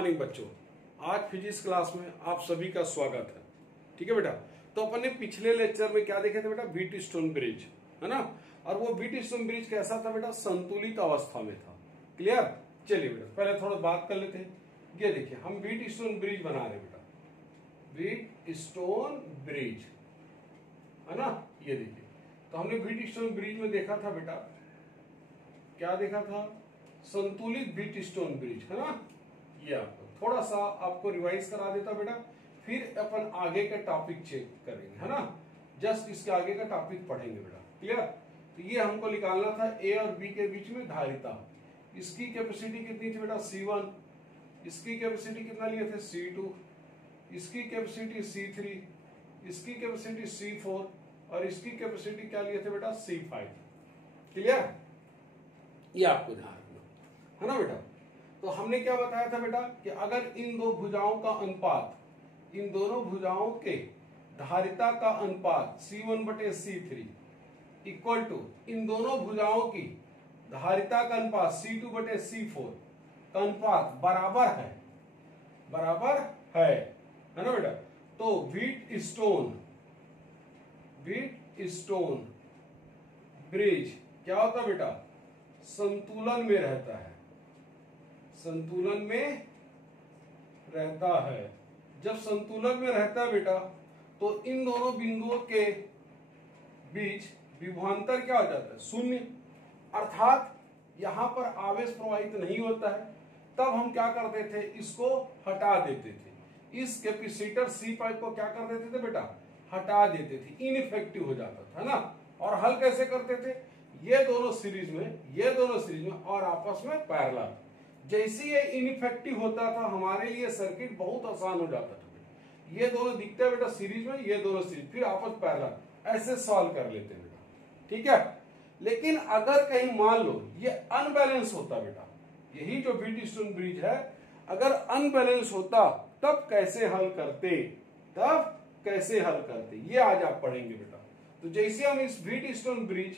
Morning बच्चों, आज physics class में आप सभी का स्वागत है। ठीक है बेटा, तो अपन ने पिछले लेक्चर में क्या देखे थे बेटा, व्हीटस्टोन ब्रिज, है ना। और वो व्हीटस्टोन ब्रिज कैसा था बेटा, संतुलित अवस्था में था। क्लियर। चलिए बेटा पहले थोड़ा बात कर लेते हैं। ये देखिए हम व्हीटस्टोन ब्रिज बना रहे हैं बेटा, व्हीटस्टोन ब्रिज, है ना। ये देखिए, तो हमने व्हीटस्टोन ब्रिज में देखा था बेटा, क्या देखा था, संतुलित व्हीटस्टोन ब्रिज, है ना। ये आपको थोड़ा सा आपको रिवाइज करा देता बेटा, फिर अपन आगे का टॉपिक चेक करेंगे, है ना। जस्ट इसके आगे का टॉपिक पढ़ेंगे बेटा। क्लियर। तो ये हमको निकालना था ए और बी के बीच में धारिता। इसकी कैपेसिटी कितनी थी बेटा, C1। इसकी कैपेसिटी कितना लिए थे, C2। इसकी कैपेसिटी C3। इसकी कैपेसिटी C4 और इसकी कैपेसिटी क्या लिए थे बेटा, C5। क्लियर। ये आपको ध्यान रखना, है ना बेटा। तो हमने क्या बताया था बेटा कि अगर इन दो भुजाओं का अनुपात, इन दोनों भुजाओं के धारिता का अनुपात C1/C3 इक्वल टू इन दोनों भुजाओं की धारिता का अनुपात C2/C4 का अनुपात बराबर है, बराबर है ना बेटा। तो व्हीटस्टोन ब्रिज क्या होता बेटा, संतुलन में रहता है, संतुलन में रहता है। जब संतुलन में रहता है बेटा, तो इन दोनों बिंदुओं के बीच विभवांतर क्या हो जाता है, शून्य। अर्थात यहां पर आवेश प्रवाहित नहीं होता है। तब हम क्या करते थे, इसको हटा देते थे। इस कैपेसिटर C5 को क्या कर देते थे बेटा, हटा देते थे, इनइफेक्टिव हो जाता था ना। और हल कैसे करते थे, ये दोनों सीरीज में और आपस में पैरेलल। जैसे ये इनइफेक्टिव होता था, हमारे लिए सर्किट बहुत आसान हो जाता था। ये दोनों दिखते हैं बेटा सीरीज में, ये दोनों सीरीज, फिर आपस पैरेलल, ऐसे सॉल्व कर लेते हैं बेटा। ठीक है। लेकिन अगर कहीं मान लो ये अनबैलेंस होता बेटा, यही जो व्हीटस्टोन ब्रिज है, अगर अनबैलेंस होता तब कैसे हल करते, ये आज आप पढ़ेंगे बेटा। तो जैसे हम इस व्हीटस्टोन ब्रिज,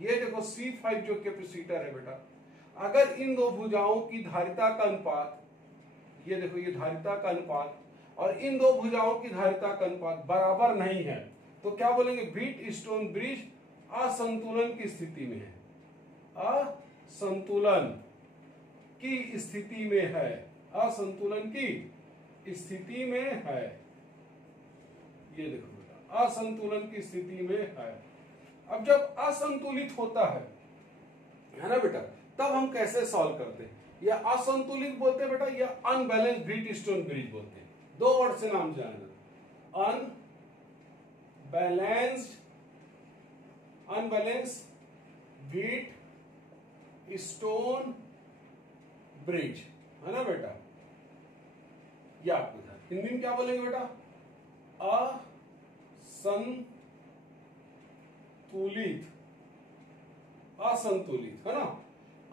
ये देखो C5 जो कैपेसिटर है बेटा, अगर इन दो भुजाओं की धारिता का अनुपात, ये देखो ये धारिता का अनुपात और इन दो भुजाओं की धारिता का अनुपात बराबर नहीं है, तो क्या बोलेंगे, व्हीटस्टोन ब्रिज असंतुलन की स्थिति में है, असंतुलन की स्थिति में है, असंतुलन की स्थिति में है। ये देखो बेटा, असंतुलन की स्थिति में है। अब जब असंतुलित होता है ना बेटा, तब हम कैसे सॉल्व करते हैं, या असंतुलित बोलते हैं बेटा, या अनबैलेंस्ड व्हीटस्टोन ब्रिज बोलते हैं। दो वर्ड से नाम जाना, अनबैलेंस्ड व्हीटस्टोन ब्रिज, है ना बेटा। ये आपको हिंदी में क्या बोलेंगे बेटा, असंतुलित, है ना,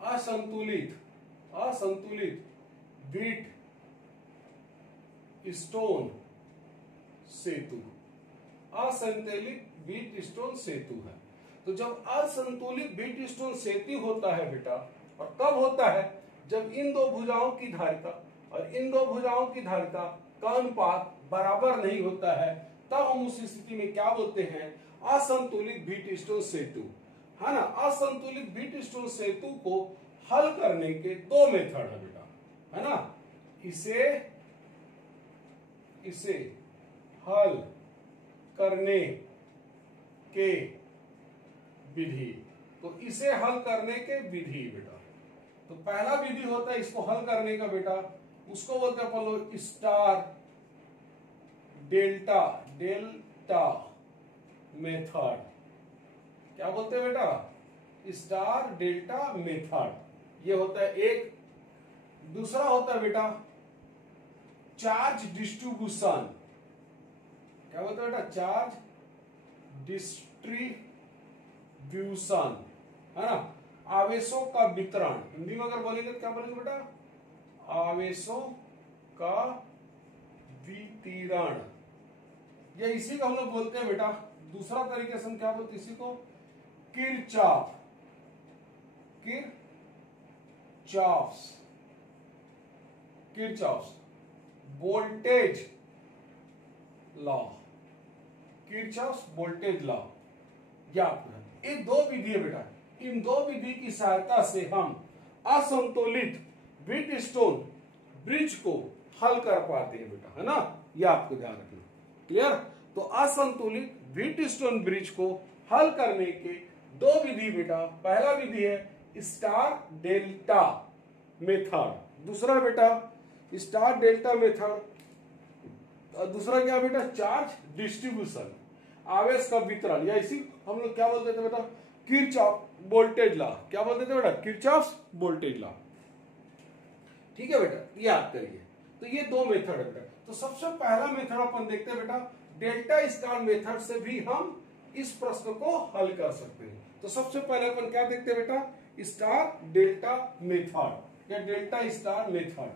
असंतुलित व्हीटस्टोन सेतु, असंतुलित व्हीटस्टोन सेतु है। तो जब असंतुलित व्हीटस्टोन सेतु होता है बेटा, और कब होता है, जब इन दो भुजाओं की धारिता और इन दो भुजाओं की धारिता का अनुपात बराबर नहीं होता है, तब हम उस स्थिति में क्या बोलते हैं, असंतुलित व्हीटस्टोन सेतु, है ना। असंतुलित व्हीटस्टोन सेतु को हल करने के दो मेथड है बेटा, है ना। इसे हल करने के विधि, तो इसे हल करने के विधि बेटा, तो पहला विधि होता है इसको हल करने का बेटा, उसको बोलते हैं अपन लोग स्टार डेल्टा मेथड। क्या बोलते हैं बेटा, स्टार डेल्टा मेथड। ये होता है एक। दूसरा होता है बेटा चार्ज डिस्ट्रीब्यूशन। क्या बोलते हैं बेटा, चार्ज डिस्ट्रीब्यूशन, है ना, आवेशों का वितरण। हिंदी में अगर बोलेंगे तो क्या बोलेंगे बेटा, आवेशों का वितरण। या इसी को हम लोग बोलते हैं बेटा, दूसरा तरीके से हम क्या बोलते हैं इसी को, Kirchhoff's Kirchhoff's voltage law, Kirchhoff's voltage law, या ये दो विधि है बेटा। इन दो विधि की सहायता से हम असंतुलित व्हीटस्टोन ब्रिज को हल कर पाते हैं बेटा, है ना। यह आपको ध्यान रखना। क्लियर। तो असंतुलित व्हीटस्टोन ब्रिज को हल करने के दो विधि बेटा। पहला विधि है स्टार डेल्टा मेथड, दूसरा बेटा स्टार डेल्टा मेथड, दूसरा क्या बेटा चार्ज डिस्ट्रीब्यूशन, आवेश का वितरण, या इसी हम लोग क्या बोलते थे बेटा किरचॉफ वोल्टेज लॉ। क्या बोलते थे बेटा किरचॉफ वोल्टेज लॉ। ठीक है बेटा, याद करिए। तो ये दो मेथड है बेटा। तो सबसे पहला मेथड अपन देखते हैं बेटा, डेल्टा स्टार मेथड से भी हम इस प्रश्न को हल कर सकते हैं। तो सबसे पहले अपन क्या देखते हैं बेटा, स्टार डेल्टा मेथड या डेल्टा स्टार मेथड।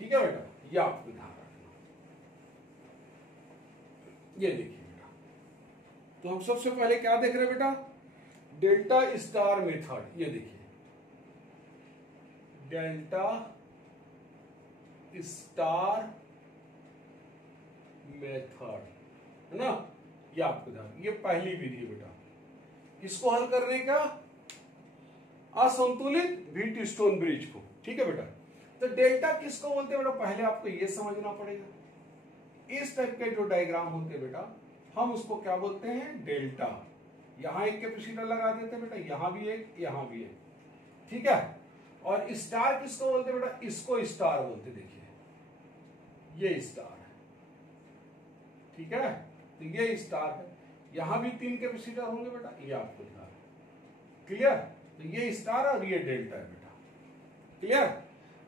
ठीक है बेटा, ये आपको ध्यान रखना। ये देखिए बेटा, तो हम सबसे पहले क्या देख रहे हैं बेटा, डेल्टा स्टार मेथड। ये देखिए डेल्टा स्टार मेथड, है ना। ये आपको ध्यान, ये पहली विधि बेटा। इसको हल करने का असंतुलित व्हीटस्टोन ब्रिज को। ठीक है बेटा। तो डेल्टा किसको बोलते हैं बेटा, पहले आपको ये समझना पड़ेगा। इस टाइप के जो डायग्राम होते हैं बेटा, हम उसको क्या बोलते हैं, डेल्टा। यहां एक कैपेसिटर लगा देते हैं बेटा, यहां भी एक, यहां भी एक। ठीक है। और स्टार किसको बोलते हैं बेटा, इसको स्टार बोलते। देखिए ये स्टार है। ठीक है। तो ये स्टार है, यहां भी 3 कैपेसिटर होंगे बेटा, ये आपको ध्यान है। क्लियर। तो ये स्टार और ये डेल्टा है बेटा। क्लियर।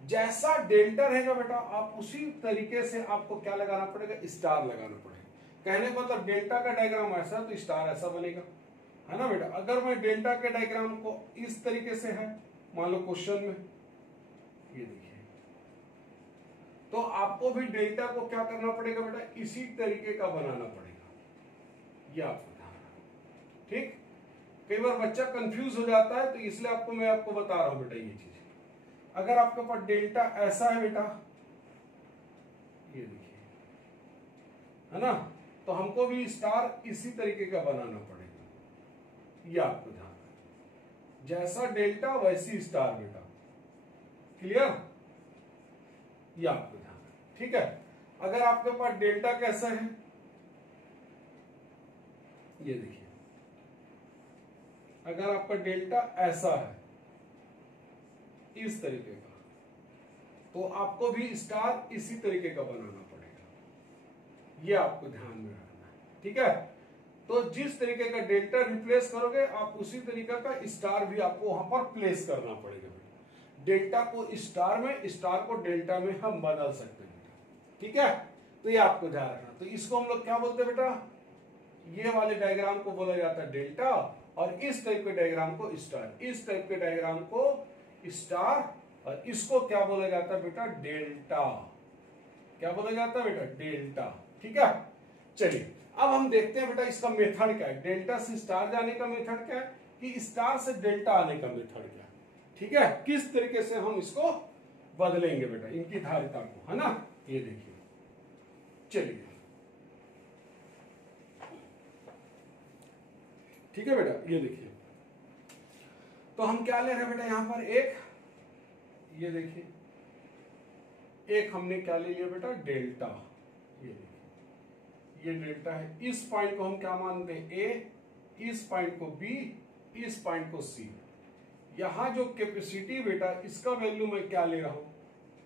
जैसा डेल्टा रहेगा बेटा, आप उसी तरीके से आपको क्या लगाना पड़ेगा, स्टार लगाना पड़ेगा। कहने का मतलब डेल्टा का डायग्राम ऐसा है तो स्टार ऐसा बनेगा, है ना बेटा। अगर मैं डेल्टा के डायग्राम को इस तरीके से है, मान लो क्वेश्चन में ये देखिए, तो आपको भी डेल्टा को क्या करना पड़ेगा बेटा, इसी तरीके का बनाना पड़ेगा। ये आपको ध्यान रखना। ठीक। कई बार बच्चा कंफ्यूज हो जाता है, तो इसलिए मैं आपको बता रहा हूं बेटा ये चीज। अगर आपके पास डेल्टा ऐसा है बेटा, ये देखिए, है ना, तो हमको भी स्टार इसी तरीके का बनाना पड़ेगा। ये आपको ध्यान रखना। जैसा डेल्टा वैसी स्टार बेटा। क्लियर। ये आपको ध्यान रखना। ठीक है। अगर आपके पास डेल्टा कैसा है, ये देखिए, अगर आपका डेल्टा ऐसा है इस तरीके का, तो आपको भी स्टार इसी तरीके का बनाना पड़ेगा। ये आपको ध्यान में रखना है। ठीक है। तो जिस तरीके का डेल्टा रिप्लेस करोगे, आप उसी तरीके का स्टार भी आपको वहां पर प्लेस करना पड़ेगा। डेल्टा को स्टार में, स्टार को डेल्टा में हम बदल सकते हैं। ठीक है। तो ये आपको ध्यान रखना। तो इसको हम लोग क्या बोलते हैं बेटा, ये वाले डायग्राम को बोला जाता है डेल्टा, और इस टाइप के डायग्राम को स्टार, इस टाइप के डायग्राम को स्टार, और इसको क्या बोला जाता है बेटा, डेल्टा। क्या बोला जाता है बेटा, डेल्टा। ठीक है। चलिए अब हम देखते हैं बेटा इसका मेथड क्या है, डेल्टा से स्टार जाने का मेथड क्या है, कि स्टार से डेल्टा आने का मेथड क्या है। ठीक है। किस तरीके से हम इसको बदलेंगे बेटा, इनकी धारिता को, है ना। ये देखिए, चलिए ठीक है बेटा। ये देखिए, तो हम क्या ले रहे हैं बेटा, यहां पर एक, ये देखिए, एक हमने क्या ले लिया बेटा, डेल्टा। ये देखिए, ये डेल्टा है। इस पॉइंट को हम क्या मानते हैं, ए, इस पॉइंट को बी, इस पॉइंट को सी। यहां जो कैपेसिटी बेटा, इसका वैल्यू मैं क्या ले रहा हूं,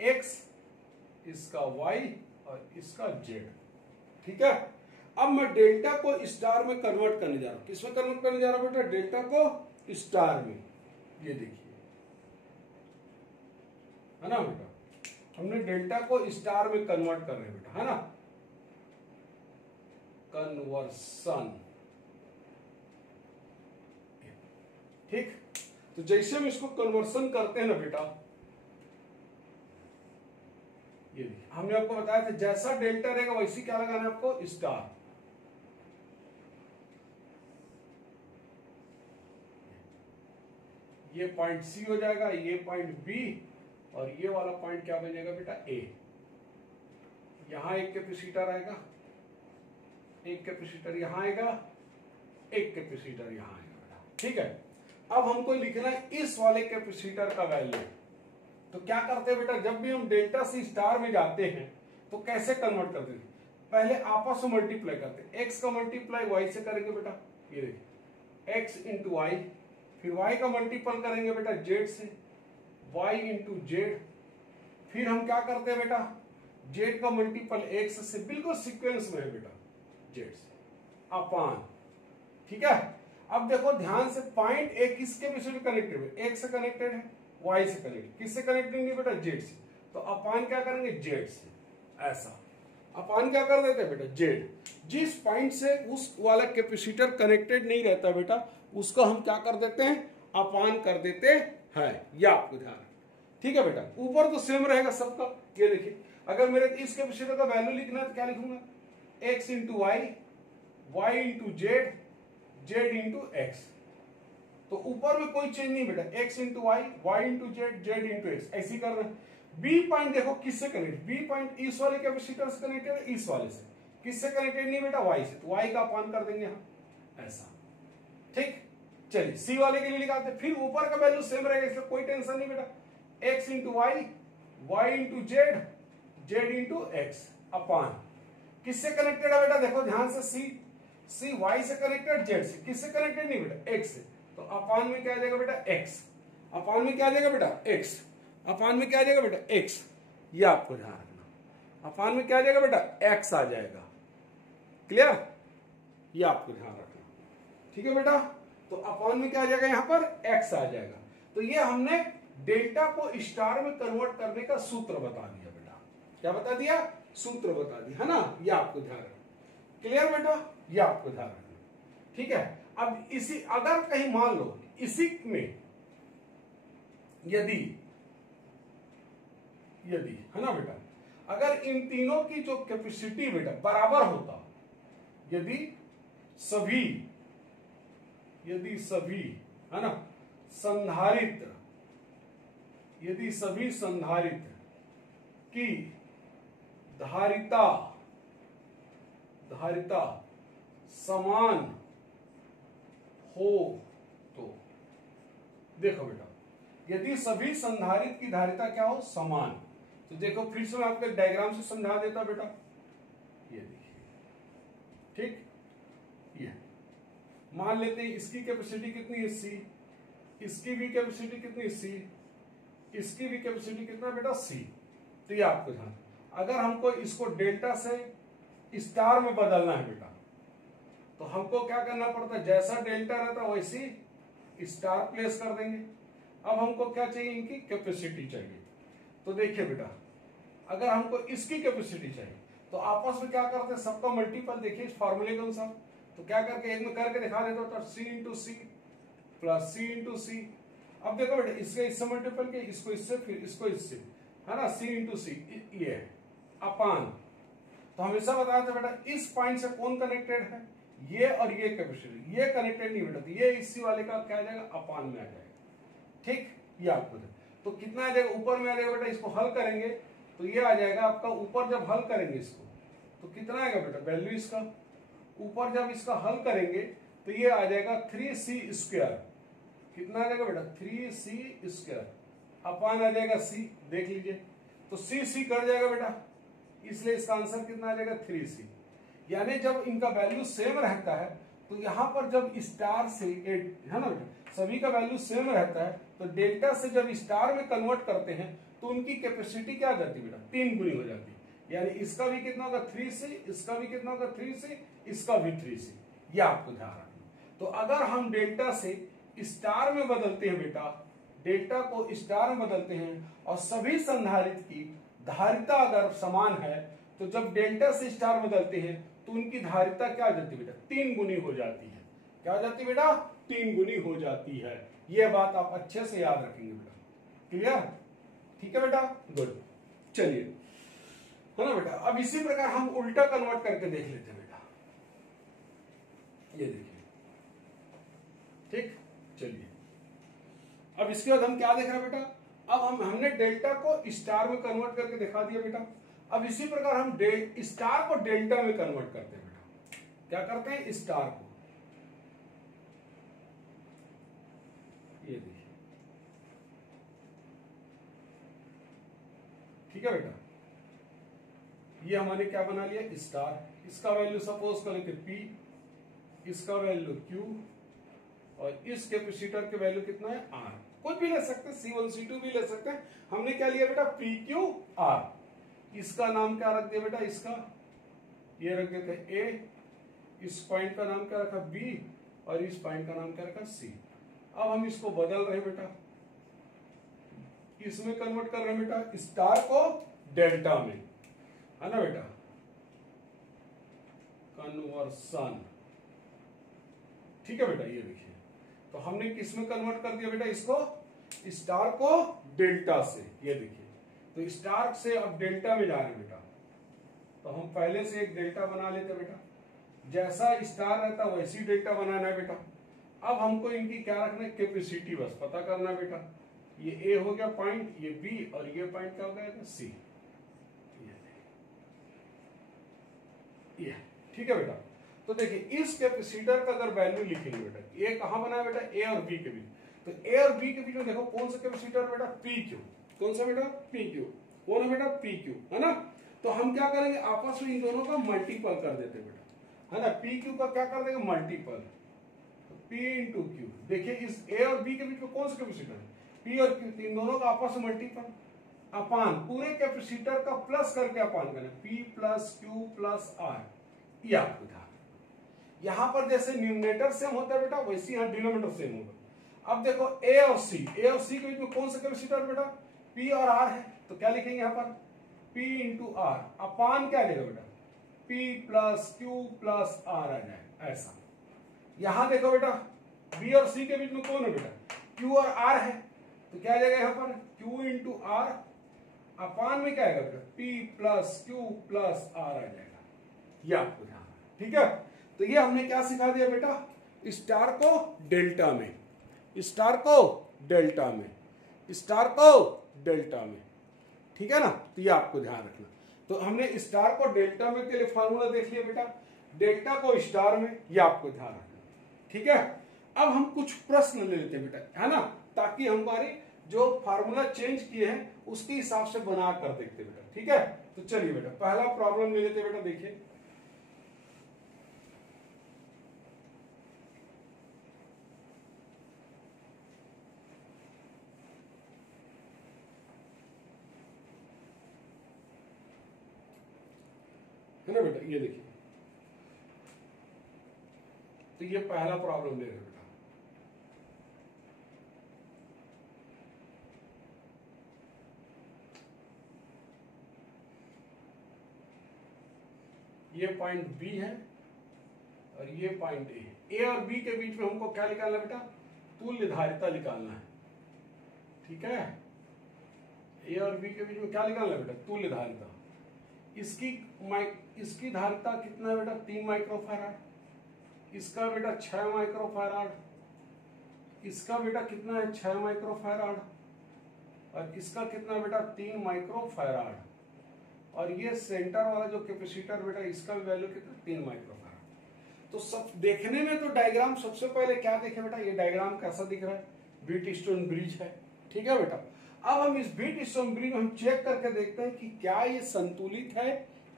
एक्स, इसका वाई और इसका जेड। ठीक है। अब मैं डेल्टा को स्टार में कन्वर्ट करने जा रहा हूं। किसमें कन्वर्ट करने जा रहा हूं बेटा, डेल्टा को स्टार में। ये देखिए, है ना बेटा, हमने डेल्टा को स्टार में कन्वर्ट कर रहे हैं बेटा, है ना, कन्वर्सन। ठीक। तो जैसे हम इसको कन्वर्सन करते हैं ना बेटा, ये देखिए, हमने आपको बताया था जैसा डेल्टा रहेगा वैसी क्या लगाना है आपको, स्टार। ये पॉइंट सी हो जाएगा, ये पॉइंट बी, और ये वाला पॉइंट क्या बनेगा बेटा, ए। यहां एक कैपेसिटर आएगा, एक कैपेसिटर यहां आएगा, एक कैपेसिटर यहां आएगा बेटा, ठीक है। अब हमको लिखना है इस वाले कैपेसिटर का वैल्यू। तो क्या करते हैं बेटा, जब भी हम डेल्टा से स्टार में जाते हैं तो कैसे कन्वर्ट करते हैं, पहले आपस में मल्टीप्लाई करते हैं। एक्स का मल्टीप्लाई वाई से करेंगे बेटा, ये देखिए एक्स इंटू वाई, फिर वाई का मल्टीपल करेंगे बेटा जेड से, वाई इंटू जेड, फिर हम क्या करते हैं बेटा, जेड का मल्टीपल एक्स से, बिल्कुल सीक्वेंस में है बेटा, जेड से अपान, ठीक है। अब देखो ध्यान से, पॉइंट ए किसके बीच में कनेक्टेड है, एक्स से कनेक्टेड है, वाई से कनेक्टेड, किससे कनेक्टेड नहीं बेटा, जेड से। तो अपान क्या करेंगे, जेड से, ऐसा अपान क्या कर देते हैं बेटा, जेड। जिस पॉइंट से उस वाला कैपेसिटर कनेक्टेड नहीं रहता बेटा, उसको हम क्या कर देते हैं, अपान कर देते हैं, ये आपको ध्यान है, ठीक है बेटा। ऊपर तो सेम रहेगा सबका, ये देखिए अगर मेरे इस कैपेसिटर का वैल्यू लिखना है तो क्या लिखूंगा, X into Y, Y into Z, Z into X. तो ऊपर में कोई चेंज नहीं बेटा, X into Y, Y into Z, Z into X, ऐसी कर रहे हैं। बी पॉइंट देखो किससे कनेक्ट, बी पॉइंट इस वाले कैपेसिटर से कनेक्टेड है, इस वाले से, किससे कनेक्टेड नहीं बेटा, वाई से, तो वाई का अपान कर देंगे हम, ऐसा, ठीक। चलिए सी वाले के लिए निकालते, फिर ऊपर का वैल्यू सेम रहेगा, इसलिए कोई टेंशन नहीं बेटा, X into Y, Y into Z, Z into X upon, किससे कनेक्टेड है बेटा, देखो ध्यान से, सी वाई से कनेक्टेड, जेड से, किससे कनेक्टेड नहीं बेटा, एक्स से, तो अपान में क्या आ जाएगा बेटा, एक्स, अपान में क्या आ जाएगा बेटा, एक्स, अपान में क्या आ जाएगा बेटा, एक्स, ये आपको ध्यान रखना, अपान में क्या आ जाएगा बेटा, एक्स आ जाएगा, क्लियर, ये आपको ध्यान रखना, ठीक है बेटा। तो अपान में क्या आ जाएगा, यहां पर एक्स आ जाएगा। तो ये हमने डेल्टा को स्टार में कन्वर्ट करने का सूत्र बता दिया बेटा, क्या बता दिया, सूत्र बता दिया, है ना, ये आपको ध्यान रखना, क्लियर बेटा, ये आपको ध्यान रखना, ठीक है। अब इसी, अगर कहीं मान लो इसी में यदि है ना बेटा, अगर इन तीनों की जो कैपेसिटी बेटा बराबर होता, यदि सभी है ना संधारित्र, यदि सभी संधारित्र की धारिता समान हो, तो देखो बेटा, यदि सभी संधारित्र की धारिता क्या हो, समान, तो देखो फिर से मैं आपको डायग्राम से समझा देता बेटा, ये देखिए, ठीक, ये मान लेते हैं इसकी कैपेसिटी कितनी है, सी, इसकी भी कैपेसिटी कितनी है, सी, इसकी भी कैपेसिटी कितना बेटा, सी। तो ये आपको ध्यान, अगर हमको इसको डेल्टा से स्टार में बदलना है बेटा, तो हमको क्या करना पड़ता है, जैसा डेल्टा रहता है वैसी स्टार प्लेस कर देंगे। अब हमको क्या चाहिए, इनकी कैपेसिटी चाहिए। तो देखिए बेटा, अगर हमको इसकी कैपेसिटी चाहिए तो आपस में क्या करते हैं, सबका मल्टीपल देखिए इस फॉर्मूले के अनुसार, तो क्या करके एक में करके दिखा देता हूं, सी इंटू सी प्लस सी इंटू सी। अब देखो बेटा, इसके इससे मल्टीपल के, इसको इससे, फिर इसको इससे, है ना, सी इंटू सी, ये अपान। तो हमेशा बताया था बेटा, इस पॉइंट से कौन कनेक्टेड है, ये और ये कैपेसिटी, ये कनेक्टेड नहीं बेटा, तो ये इसी वाले का क्या आ जाएगा, अपान में आ जाएगा, ठीक, ये आपको तो कितना आ जाएगा, ऊपर में आ जाएगा बेटा, इसको हल करेंगे तो ये आ जाएगा आपका, ऊपर जब हल करेंगे इसको तो कितना आएगा बेटा, वैल्यू इसका, ऊपर जब इसका हल करेंगे तो ये आ जाएगा 3c², कितना आ जाएगा बेटा, 3c², अपान आ जाएगा c, देख लीजिए, तो c कट जाएगा बेटा, इसलिए इसका आंसर कितना आ जाएगा, 3c। यानी जब इनका वैल्यू सेम रहता है तो यहां पर जब स्टार से, है ना बेटा, सभी का वैल्यू सेम रहता है, तो डेल्टा से जब स्टार में कन्वर्ट करते हैं तो उनकी कैपेसिटी क्या आ जाती है बेटा, 3 गुनी हो जाती है। यानी इसका भी कितना होगा, 3c, इसका भी कितना होगा, 3c, इसका भी 3c, ये आपको ध्यान रखना। तो अगर हम डेल्टा से स्टार में बदलते हैं बेटा, डेल्टा को स्टार में बदलते हैं और सभी संधारित्र की धारिता अगर समान है, तो जब डेल्टा से स्टार बदलते हैं तो उनकी धारिता क्या हो जाती है बेटा, 3 गुनी हो जाती है। क्या हो जाती है बेटा, 3 गुनी हो जाती है। यह बात आप अच्छे से याद रखेंगे बेटा, क्लियर, ठीक है बेटा, गुड। चलिए, है ना बेटा, अब इसी प्रकार हम उल्टा कन्वर्ट करके देख लेते हैं बेटा, ये देखिए, ठीक। चलिए, अब इसके बाद हम क्या देख रहे हैं बेटा, अब हमने डेल्टा को स्टार में कन्वर्ट करके दिखा दिया बेटा। अब इसी प्रकार हम स्टार को डेल्टा में कन्वर्ट करते हैं बेटा। क्या करते हैं? स्टार को, ये देखिए, ठीक है बेटा। ये हमने क्या बना लिया? स्टार। इसका वैल्यू सपोज कर लेते P, इसका वैल्यू Q, और इस कैपेसिटर के वैल्यू कितना है? R। कुछ भी ले सकते हैं, C1 C2 भी ले सकते हैं। हमने क्या लिया बेटा? PQR। इसका नाम क्या रख दिया बेटा? इसका ये रख देते A, इस पॉइंट का नाम क्या रखा? B, और इस पॉइंट का नाम क्या रखा? C। अब हम इसको बदल रहे हैं बेटा, इसमें कन्वर्ट कर रहे हैं बेटा, स्टार को डेल्टा में, है ना बेटा? कन्वर्सन, ठीक है बेटा। ये देखिए, तो हमने किस में कन्वर्ट कर दिया बेटा? इसको, स्टार को डेल्टा से। ये देखिए, तो स्टार से अब डेल्टा में जा रहे हैं बेटा। तो हम पहले से एक डेल्टा बना लेते बेटा, जैसा स्टार रहता वैसी डेल्टा बनाना है बेटा। अब हमको इनकी क्या रखना है? कैपेसिटी बस पता करना है बेटा। ये ए हो गया पॉइंट, ये बी, और ये पॉइंट क्या हो गया? सी। ये ठीक है बेटा। तो देखिए, इस कैपेसिटर का अगर वैल्यू लिखेंगे बेटा, ए कहां बना है बेटा? ए और बी के बीच। तो ए और बी के बीच में देखो कौन सा कैपेसिटर बेटा? P Q. कौन सा बेटा? P Q. कौन है बेटा? पी क्यू, है ना? तो हम क्या करेंगे? आपस में इन दोनों का मल्टीपल कर देते बेटा, है ना? पी क्यू का क्या कर देंगे? Multiple, P into Q. देखिए, इस ए और बी के बीच में कौन सा कैपेसिटर है? P और Q। इन दोनों का आपस में मल्टीपल, अपान पूरे कैपेसिटर का प्लस करके अपान करें, P plus Q plus R। ये आपको ध्यान, यहां पर जैसे न्यूमरेटर सेम होता है बेटा, वैसे यहां डिनोमिनेटर सेम होगा। अब देखो, ए और सी के बीच में कौन सा कैपेसिटर बेटा? P और R है। तो क्या लिखेंगे यहां पर? P इंटू R अपान क्या देगा बेटा? P plus Q plus R आ जाए, ऐसा। यहां देखो बेटा, बी और सी के बीच में कौन है बेटा? क्यू और आर है। तो क्या आ जाएगा यहां पर? क्यू इंटू आर अपान में क्या आएगा बेटा? P plus Q plus R आ जाएगा। ये आपको ध्यान है, ठीक है। तो ये हमने क्या सिखा दिया बेटा? स्टार को डेल्टा में, स्टार को डेल्टा में, स्टार को डेल्टा में, ठीक है ना? तो ये आपको ध्यान रखना। तो हमने स्टार को डेल्टा में के लिए फॉर्मूला देख लिया बेटा, डेल्टा को स्टार में, ये आपको ध्यान रखना, ठीक है। अब हम कुछ प्रश्न ले लेते हैं बेटा, है ना, ताकि हमारी जो फार्मूला चेंज किए हैं उसके हिसाब से बना कर देखते बेटा, ठीक है। तो चलिए बेटा, पहला प्रॉब्लम ले लेते बेटा, देखिए। है ना बेटा, ये देखिए, तो ये पहला प्रॉब्लम ले रहे बेटा। ये पॉइंट बी है और ये पॉइंट ए और बी के बीच में हमको क्या निकालना बेटा? तुल्य धारिता निकालना है, ठीक है। ए और बी के बीच में क्या निकालना बेटा? तुल्य धारिता। इसकी धारिता कितना है बेटा? 3 माइक्रोफैराड। इसका बेटा 6 माइक्रोफैराड। इसका बेटा कितना है? 6 माइक्रोफैराड। और इसका कितना बेटा? 3 माइक्रोफैराड। और ये सेंटर वाला जो कैपेसिटर बेटा, इसका भी वैल्यू कितना? 3 माइक्रोफैराड। तो सब देखने में तो डायग्राम सबसे पहले क्या देखे बेटा? ये डायग्राम कैसा दिख रहा है? व्हीटस्टोन ब्रिज है, ठीक है बेटा। अब हम इस व्हीटस्टोन ब्रिज में हम चेक करके देखते हैं कि क्या ये संतुलित है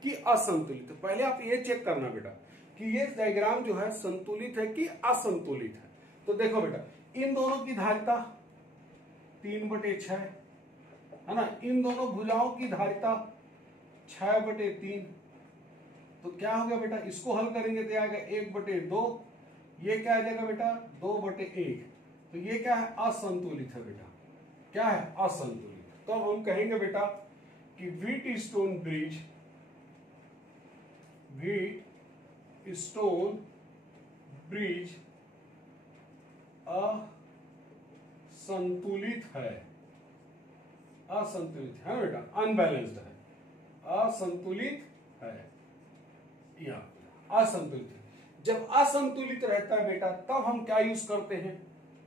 कि असंतुलित है। पहले आप ये चेक करना बेटा कि ये डायग्राम जो है संतुलित है कि असंतुलित है। तो देखो बेटा, इन दोनों की धारिता 3/6 है ना। इन दोनों भुजाओं की धारिता 6/3। तो क्या हो गया बेटा? इसको हल करेंगे तो आएगा 1/2। ये क्या आ जाएगा बेटा? 2/1। तो ये क्या है? असंतुलित है बेटा। क्या है? असंतुलित। तो अब हम कहेंगे बेटा कि व्हीटस्टोन ब्रिज असंतुलित है। असंतुलित है बेटा, अनबैलेंस्ड है, असंतुलित है। असंतुलित है। जब असंतुलित रहता है बेटा, तब हम क्या यूज करते हैं?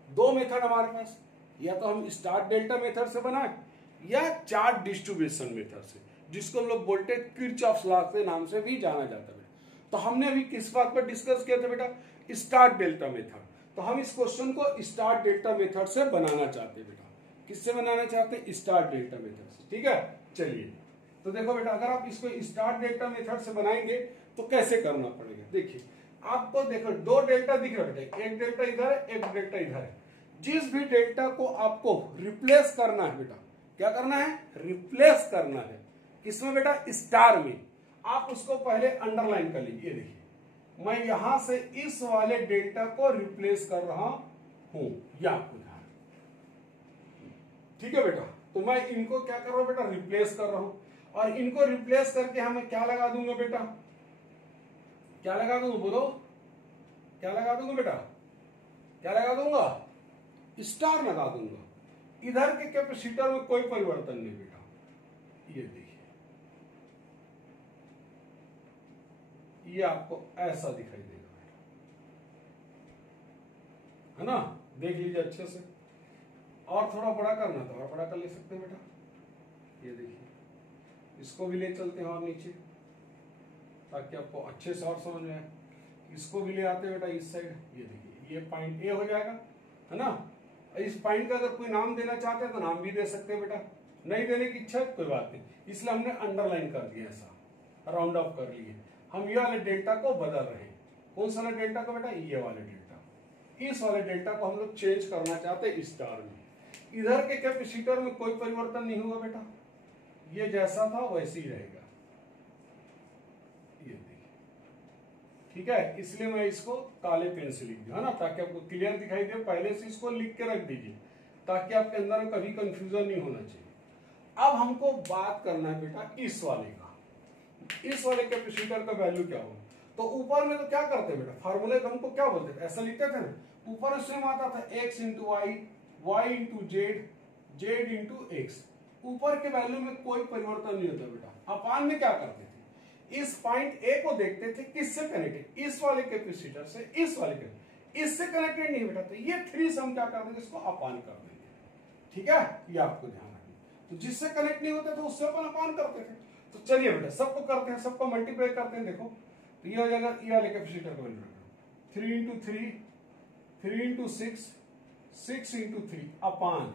2 मेथड हमारे पास। या तो हम स्टार डेल्टा मेथड से बनाए या चार्ज डिस्ट्रीब्यूशन मेथड से, जिसको हम लोग वोल्टेज किरचॉफ लॉ के नाम से भी जाना जाता है। तो हमने अभी किस बात पर डिस्कस किया था बेटा, स्टार डेल्टा मेथड। तो हम इस क्वेश्चन को स्टार डेल्टा मेथड से बनाना चाहते हैं बेटा। किससे बनाना चाहते हैं, स्टार डेल्टा मेथड से। ठीक है, चलिए तो देखो बेटा, अगर आप इसको स्टार डेल्टा मेथड से बनाएंगे तो कैसे करना पड़ेगा। देखिए आपको देखो दो डेल्टा दिख रहा है, एक डेल्टा इधर है, एक डेल्टा इधर है। जिस भी डेल्टा को आपको रिप्लेस करना है बेटा, क्या करना है, रिप्लेस करना है। किसमें बेटा, स्टार में। आप उसको पहले अंडरलाइन कर लीजिए। देखिए मैं यहां से इस वाले डेल्टा को रिप्लेस कर रहा हूं, या उदाहरण। ठीक है बेटा, तो मैं इनको क्या कर रहा हूं बेटा, रिप्लेस कर रहा हूं। और इनको रिप्लेस करके हमें क्या लगा दूंगा बेटा, क्या लगा दूंगा, बोलो क्या लगा दूंगा बेटा, क्या लगा दूंगा, स्टार लगा दूंगा। इधर के कैपेसिटर में कोई परिवर्तन नहीं बेटा। ये देखिए, ये आपको ऐसा दिखाई देगा बेटा, है ना। देख लीजिए अच्छे से। और थोड़ा बड़ा करना तो और बड़ा कर ले सकते हैं बेटा। ये देखिए, इसको भी ले चलते हैं और नीचे, ताकि आपको अच्छे से और समझ में आए। इसको भी ले आते हैं बेटा इस साइड। ये देखिए, ये पॉइंट ए हो जाएगा, है ना। इस पॉइंट का अगर कोई नाम देना चाहते हैं तो नाम भी दे सकते हैं बेटा, नहीं देने की इच्छा है कोई बात नहीं, इसलिए हमने अंडरलाइन कर दिया, ऐसा राउंड ऑफ कर लिए। हम ये वाले डेल्टा को बदल रहे हैं। कौन सा वाले डेल्टा को बेटा, ये वाले डेल्टा। इस वाले डेल्टा को हम लोग चेंज करना चाहते हैं स्टार में। इधर के कैपेसिटर में कोई परिवर्तन नहीं हुआ बेटा, ये जैसा था वैसे ही रहेगा। ये देखिए, ठीक है, इसलिए मैं इसको काले पेन से लिख दिया, है ना, ताकि आपको क्लियर दिखाई दे। पहले से इसको लिख के रख दीजिए, ताकि आपके अंदर में कभी कंफ्यूजन नहीं होना चाहिए। अब हमको बात करना है बेटा इस वाले का, इस वाले कैपेसिटर का वैल्यू क्या होगा। तो ऊपर में तो क्या करते बेटा, फार्मूले हमको क्या बोलते थे, ऐसा लिखते थे ना। ऊपर सेम आता था x into Y, Y into Z, Z into X. ऊपर के वैल्यू में कोई परिवर्तन नहीं होता बेटा। अपान में क्या करते थे, इस पॉइंट ए को देखते थे किससे कनेक्टेड, इस वाले कैपेसिटर से, इस वाले के इससे कनेक्टेड नहीं बेटा, तो ये 3 से हम क्या कर देंगे, इसको अपान कर देंगे। ठीक है, ये आपको ध्यान रखना। तो जिससे कनेक्ट नहीं होते तो उससे अपन अपान करते थे। तो चलिए बेटा सबको करते हैं, सबको मल्टीप्लाई करते हैं। देखो तो ये हो जाएगा, ये वाले कैपेसिटर को वैल्यू 3 इंटू 3, 3 इंटू 6, 6 इंटू 3 अपान।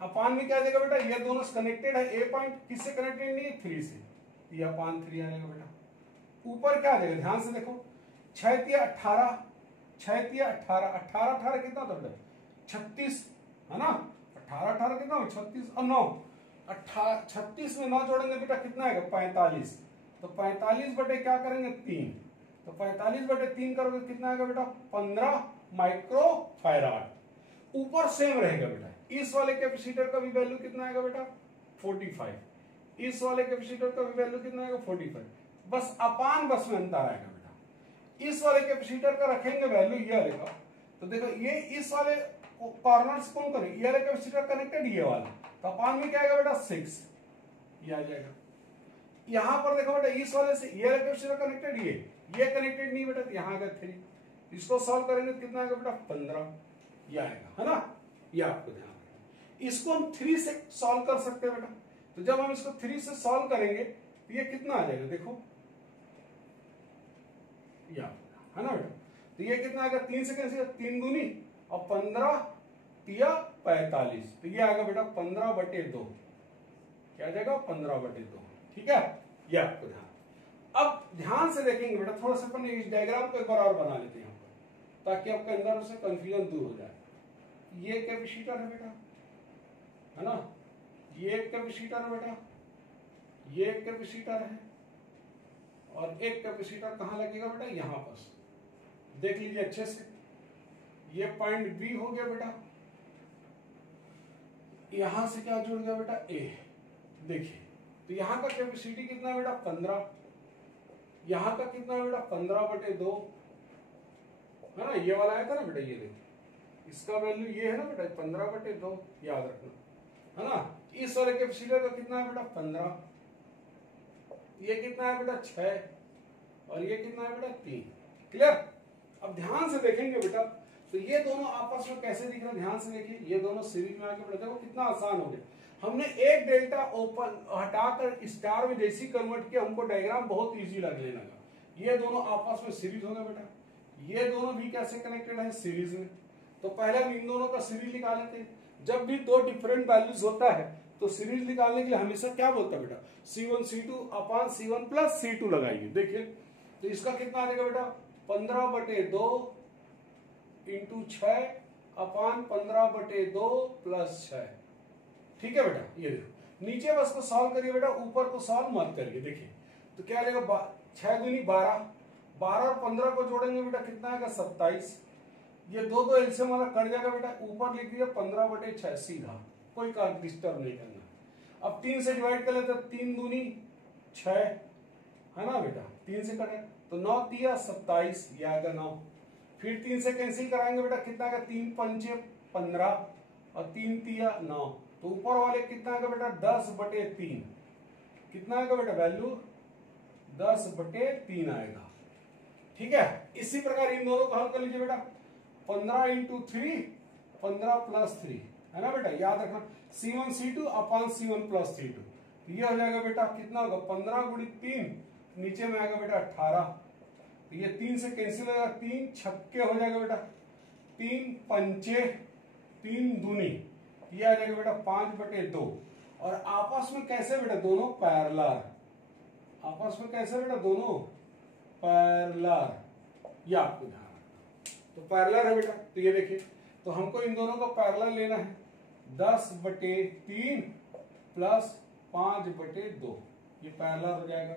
अपान में क्या देगा बेटा, ये दोनों कनेक्टेड है, ए पॉइंट किससे कनेक्टेड नहीं है, 3 से, ये अपान 3 आएगा बेटा। ऊपर क्या देगा, ध्यान से देखो, 6 तिया 18, 6 तिया 18, 18 18 कितना था बेटा, 36, है ना। 18 18 कितना, 36 और 9, 36 में 9 जोड़ेंगे बेटा कितना आएगा, 45। तो 45 बटे क्या करेंगे, 3। तो 45 बटे 3 करोगे कितना आएगा बेटा, 15 माइक्रो फैराड। ऊपर सेम रहेगा बेटा। इस वाले कैपेसिटर का भी वैल्यू कितना आएगा बेटा, 45। इस वाले कैपेसिटर का भी वैल्यू कितना आएगा, 45। बस अपान बस में अंतर आएगा बेटा। इस वाले कैपेसिटर का रखेंगे वैल्यू ये आएगा। तो देखो ये इस वाले कॉर्नर से कौन करेंगे, ये वाले कैपेसिटर कनेक्टेड, ये वाला, तो अपान में क्या आएगा बेटा, 6, ये आ जाएगा। यहां पर देखो बेटा, इस वाले से ये वाला कैपेसिटर कनेक्टेड, ये कनेक्टेड नहीं बेटा, तो यहां आएगा 3। इसको सॉल्व करेंगे तो कितना आएगा बेटा, 15, ये आएगा, है ना। ये आपको ध्यान रखना। इसको हम 3 से सॉल्व कर सकते हैं बेटा। तो जब हम इसको 3 से सॉल्व करेंगे तो ये कितना आ जाएगा, देखो ये है ना बेटा। तो ये कितना आएगा, 3 से कैसे, 3 दूनी और 15 तिया 45, तो ये आएगा बेटा 15 बटे 2, क्या आ जाएगा, 15 बटे 2। ठीक है, ये आपको ध्यान। अब ध्यान से देखेंगे बेटा, थोड़ा सा अपन इस डायग्राम को एक बार और बना लेते हैं यहाँ पर, ताकि आपके अंदर से कंफ्यूजन दूर हो जाए। ये कैपेसिटर है बेटा, है ना, ये एक कैपेसिटर है बेटा, ये एक कैपेसिटर है, और एक कैपेसिटर कहां लगेगा बेटा, यहां पर। देख लीजिए अच्छे से, ये पॉइंट बी हो गया बेटा, यहां से क्या जुड़ गया बेटा, ए। देखिए तो यहां का कैपेसिटी कितना बेटा, 15। यहां का कितना बेटा, 15 बटे 2, है ना। ये वाला आया था ना बेटा, ये देखिए इसका वैल्यू ये है ना बेटा, 15 बटे 2, याद रखना, है ना। इस वाले कैपेसिटर का कितना है बेटा, 15। ये कितना है बेटा, 6, और ये कितना है बेटा, 3। क्लियर। अब ध्यान से देखेंगे बेटा, तो ये दोनों आपस में कैसे दिख रहे हैं ध्यान से देखिए, ये दोनों सीरीज में आके बढ़ते हैं, कितना आसान हो गया। हमने एक डेल्टा ओपन हटाकर स्टार में जैसी कन्वर्ट किया, हमको डायग्राम बहुत इजी लगने लगा। ये दोनों आपस में सीरीज हो गए बेटा, ये दोनों भी कैसे कनेक्टेड है सीरीज में। तो पहले हम इन दोनों का सीरीज निकाल लेते हैं। जब भी दो डिफरेंट वैल्यूज होता है तो सीरीज निकालने के लिए हमेशा क्या बोलता है बेटा, C1 C2 अपान C1 प्लस C2 लगाइए। देखिए तो इसका कितना आ जाएगा बेटा, 15/2 इंटू 6 अपान 15/2 प्लस 6। ठीक है बेटा, ये देखो नीचे बस को सॉल्व करिए बेटा, ऊपर को सॉल्व मत करिए। देखिए तो क्या आ जाएगा, 6 दूनी 12, 12 और 15 को जोड़ेंगे बेटा कितना आएगा 27। ये दो एलसीएम वाला कट जाएगा बेटा, ऊपर लिख दिया 15/6 सीधा, कोई काम डिस्टर्ब नहीं करना। अब 3 से डिवाइड कर लेते, 3 दूनी 6 है ना बेटा, 3 से कटे तो 9 तिया 27, ये आएगा 9। फिर 3 से कैंसिल कराएंगे बेटा, कितना आएगा 3 पंचे 15 और 3 तिया 9, तो ऊपर वाले कितना आएगा बेटा 10/3, कितना आएगा बेटा वैल्यू 10/3 आएगा। ठीक है, इसी प्रकार इन दोनों को हल कर लीजिए बेटा, 15 इंटू 3 15 प्लस 3 है ना बेटा, याद रखना C1 C2 अपान C1 प्लस C2, ये हो जाएगा बेटा कितना होगा 15 गुणित 3, नीचे में आएगा बेटा 18, तो ये 3 से कैंसिल हो जाएगा, 3 छक्के हो जाएगा बेटा, 3 पंचे 3 दूनी, ये आ जाएगा बेटा 5/2। और आपस में कैसे बेटा दोनों पैरेलल, आपस में कैसे बेटा दोनों पैरेलल, ये आपको ध्यान रखना। तो पैरेलल है बेटा, तो ये देखिए तो हमको इन दोनों को पैरेलल लेना है, 10/3 प्लस 5/2, ये पैरेलल हो जाएगा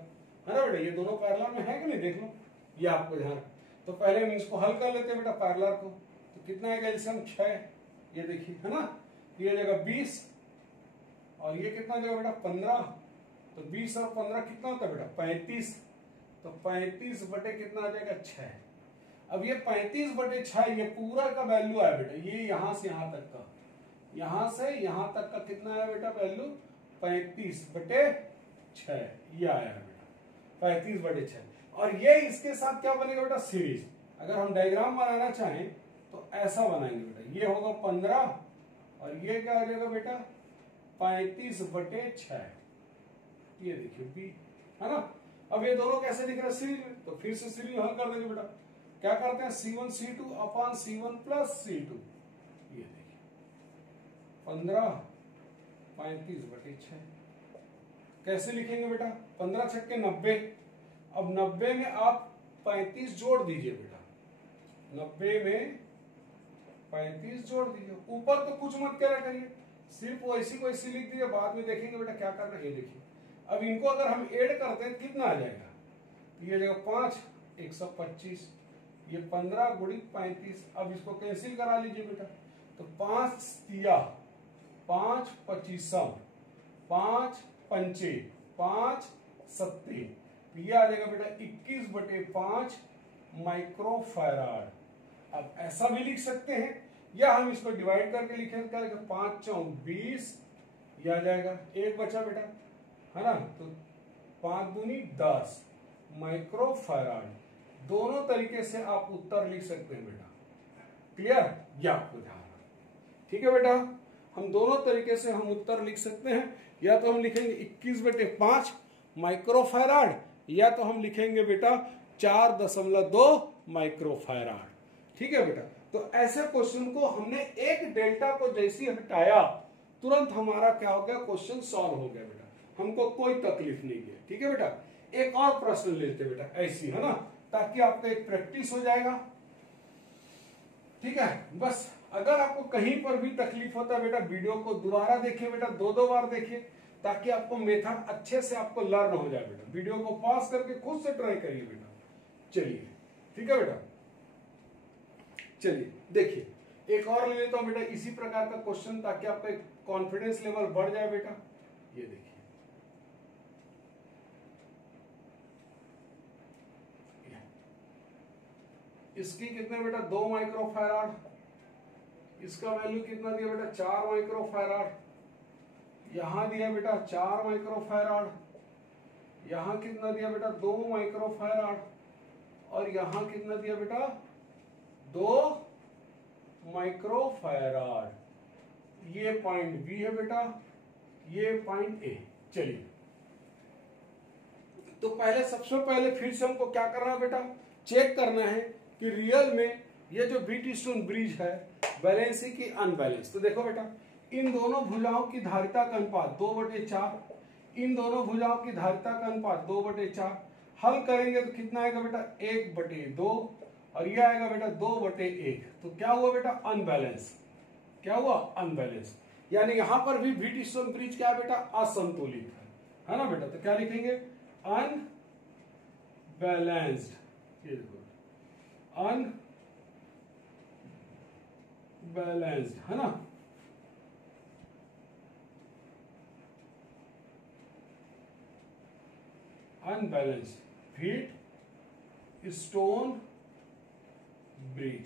है ना बेटा, ये दोनों पैरेलल में है कि नहीं देख लो, ये आपको ध्यान। तो पहले हम इसको हल कर लेते हैं बेटा पैरेलल को, तो कितना आएगा एलसीएम 6, ये देखिए है ना, ये हो जाएगा 20 और ये कितना हो जाएगा बेटा 15, तो 20 और 15 कितना होता है बेटा 35, तो 35 बटे कितना आ जाएगा 6। अब ये 35/6 ये पूरा का वैल्यू आया बेटा, ये यहां से यहां तक का, यहां से यहां तक का कितना आया बेटा वैल्यू 35/6, ये आया है बेटा 35/6। और ये इसके साथ क्या बनेगा बेटा सीरीज। अगर हम डायग्राम बनाना चाहें तो ऐसा बनाएंगे बेटा, ये होगा 15 और ये क्या आ जाएगा बेटा 35/6, ये देखिए बी है ना। अब ये दोनों कैसे दिख रहे हैं सीरीज में, तो फिर से सीरीज हल कर देंगे बेटा, क्या करते हैं C1 C2 अपान C1 प्लस C2, ये देखिए 15 35/6 कैसे लिखेंगे बेटा, 15 छक्के 90, अब 90 में आप 35 जोड़ दीजिए बेटा, 90 में 35 जोड़ दीजिए, ऊपर तो कुछ मत क्या करिए, सिर्फ वैसी को ऐसी लिख दीजिए, बाद में देखेंगे बेटा क्या करना है। ये देखिए अब इनको अगर हम ऐड करते हैं कितना आ जाएगा, तो ये जाएगा 5 125, ये 15 गुणित 35, अब इसको कैंसिल करा लीजिए बेटा, तो 5 तिया 5 25, 5 पंचे 5 सत्ते, ये आ जाएगा बेटा 21/5 माइक्रोफैराड। अब ऐसा भी लिख सकते हैं या हम इसको डिवाइड करके लिखेंगे, क्या लिखेंगे 5 चौक 20, ये आ जाएगा, एक बचा बेटा है ना, तो 5 दूनी 10 माइक्रोफैराड। दोनों तरीके से आप उत्तर लिख सकते हैं बेटा, क्लियर, ये आपको ध्यान रखना। ठीक है बेटा, हम दोनों तरीके से हम उत्तर लिख सकते हैं, या तो हम लिखेंगे 21/5 माइक्रोफैराड, या तो हम लिखेंगे बेटा 4.2 माइक्रोफैराड। ठीक है बेटा, तो ऐसे क्वेश्चन को हमने एक डेल्टा को जैसी हटाया तुरंत हमारा क्या हो गया, क्वेश्चन सॉल्व हो गया बेटा, हमको कोई तकलीफ नहीं है। ठीक है बेटा, एक और प्रश्न लेते बेटा ऐसी है ना, ताकि आपका एक प्रैक्टिस हो जाएगा। ठीक है, बस अगर आपको कहीं पर भी तकलीफ होता है बेटा, वीडियो को दोबारा देखिए बेटा, 2 बार देखिए, ताकि आपको मेथड अच्छे से आपको लर्न हो जाए बेटा। वीडियो को पॉज करके खुद से ट्राई करिए बेटा। चलिए ठीक है बेटा, चलिए देखिए एक और ले लेता हूं बेटा इसी प्रकार का क्वेश्चन, ताकि आपका कॉन्फिडेंस लेवल बढ़ जाए बेटा। ये देखिए इसकी कितने बेटा 2 माइक्रोफैराड, इसका वैल्यू कितना दिया बेटा 4 माइक्रोफैराड, यहां दिया बेटा 4 माइक्रोफैराड, यहां कितना दिया बेटा 2 माइक्रोफैराड, और यहां कितना दिया बेटा 2 माइक्रोफैराड। ये पॉइंट बी है बेटा, ये पॉइंट ए। चलिए, तो पहले सबसे पहले फिर से हमको क्या करना है बेटा, चेक करना है कि रियल में ये जो व्हीटस्टोन ब्रिज है बैलेंस है कि अनबैलेंस। तो देखो बेटा, इन दोनों भुजाओं की धारिता का अनुपात 2/4, इन दोनों भुजाओं की धारिता का अनुपात 2/4। हल करेंगे तो कितना आएगा बेटा, 1/2, और ये आएगा बेटा 2/1। तो क्या हुआ बेटा, अनबैलेंस। क्या हुआ, अनबैलेंस। यानी यहां पर भी व्हीटस्टोन ब्रिज क्या है बेटा, असंतुलित है ना बेटा। तो क्या लिखेंगे, अनबैलेंस्ड। ये देखो, अनबैलेंस्ड है ना। अनबैलेंस्ड व्हीटस्टोन ब्रिज,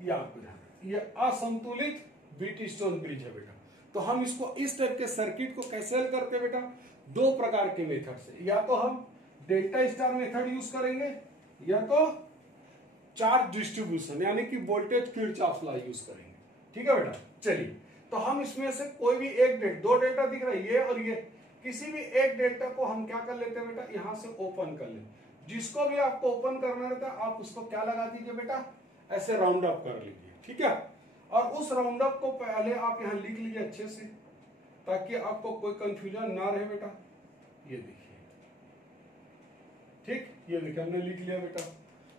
ये आपको ध्यान, ये असंतुलित व्हीटस्टोन ब्रिज है बेटा। तो हम इसको इस टाइप के सर्किट को कैसे हल करते हैं बेटा, दो प्रकार के मेथड से। या तो हम डेल्टा स्टार मेथड यूज करेंगे, या तो चार्ज डिस्ट्रीब्यूशन यानी कि वोल्टेज किरचॉफ लॉ यूज करेंगे। ठीक है बेटा। चलिए, तो हम इसमें से कोई भी एक दो डेल्टा दिख रहा है, ये और ये, किसी भी एक डेल्टा को हम क्या कर लेते हैं बेटा, यहां से ओपन कर लेते। जिसको भी आपको ओपन करना रहता है आप उसको क्या लगा दीजिए बेटा, ऐसे राउंड अप कर लीजिए। ठीक है, और उस राउंड अप को पहले आप यहां लिख लीजिए अच्छे से, ताकि आपको कोई कंफ्यूजन ना रहे बेटा। ये देखिए, ठीक, ये देखिए हमने लिख लिया बेटा,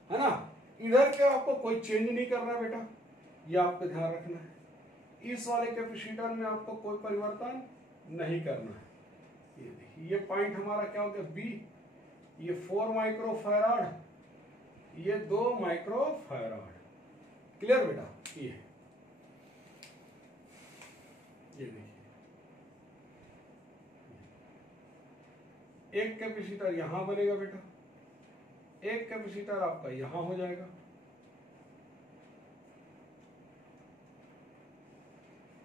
है ना। इधर के आपको कोई चेंज नहीं करना बेटा, ये आपको ध्यान रखना है। इस वाले कैपेसिटर में आपको कोई परिवर्तन नहीं करना है। ये देखिए, ये पॉइंट हमारा क्या हो गया, बी, ये 4 माइक्रोफैराड, ये 2 माइक्रोफैराड। क्लियर बेटा। ये देखिए, एक कैपेसिटर यहां बनेगा बेटा, एक कैपेसिटर आपका यहां हो जाएगा,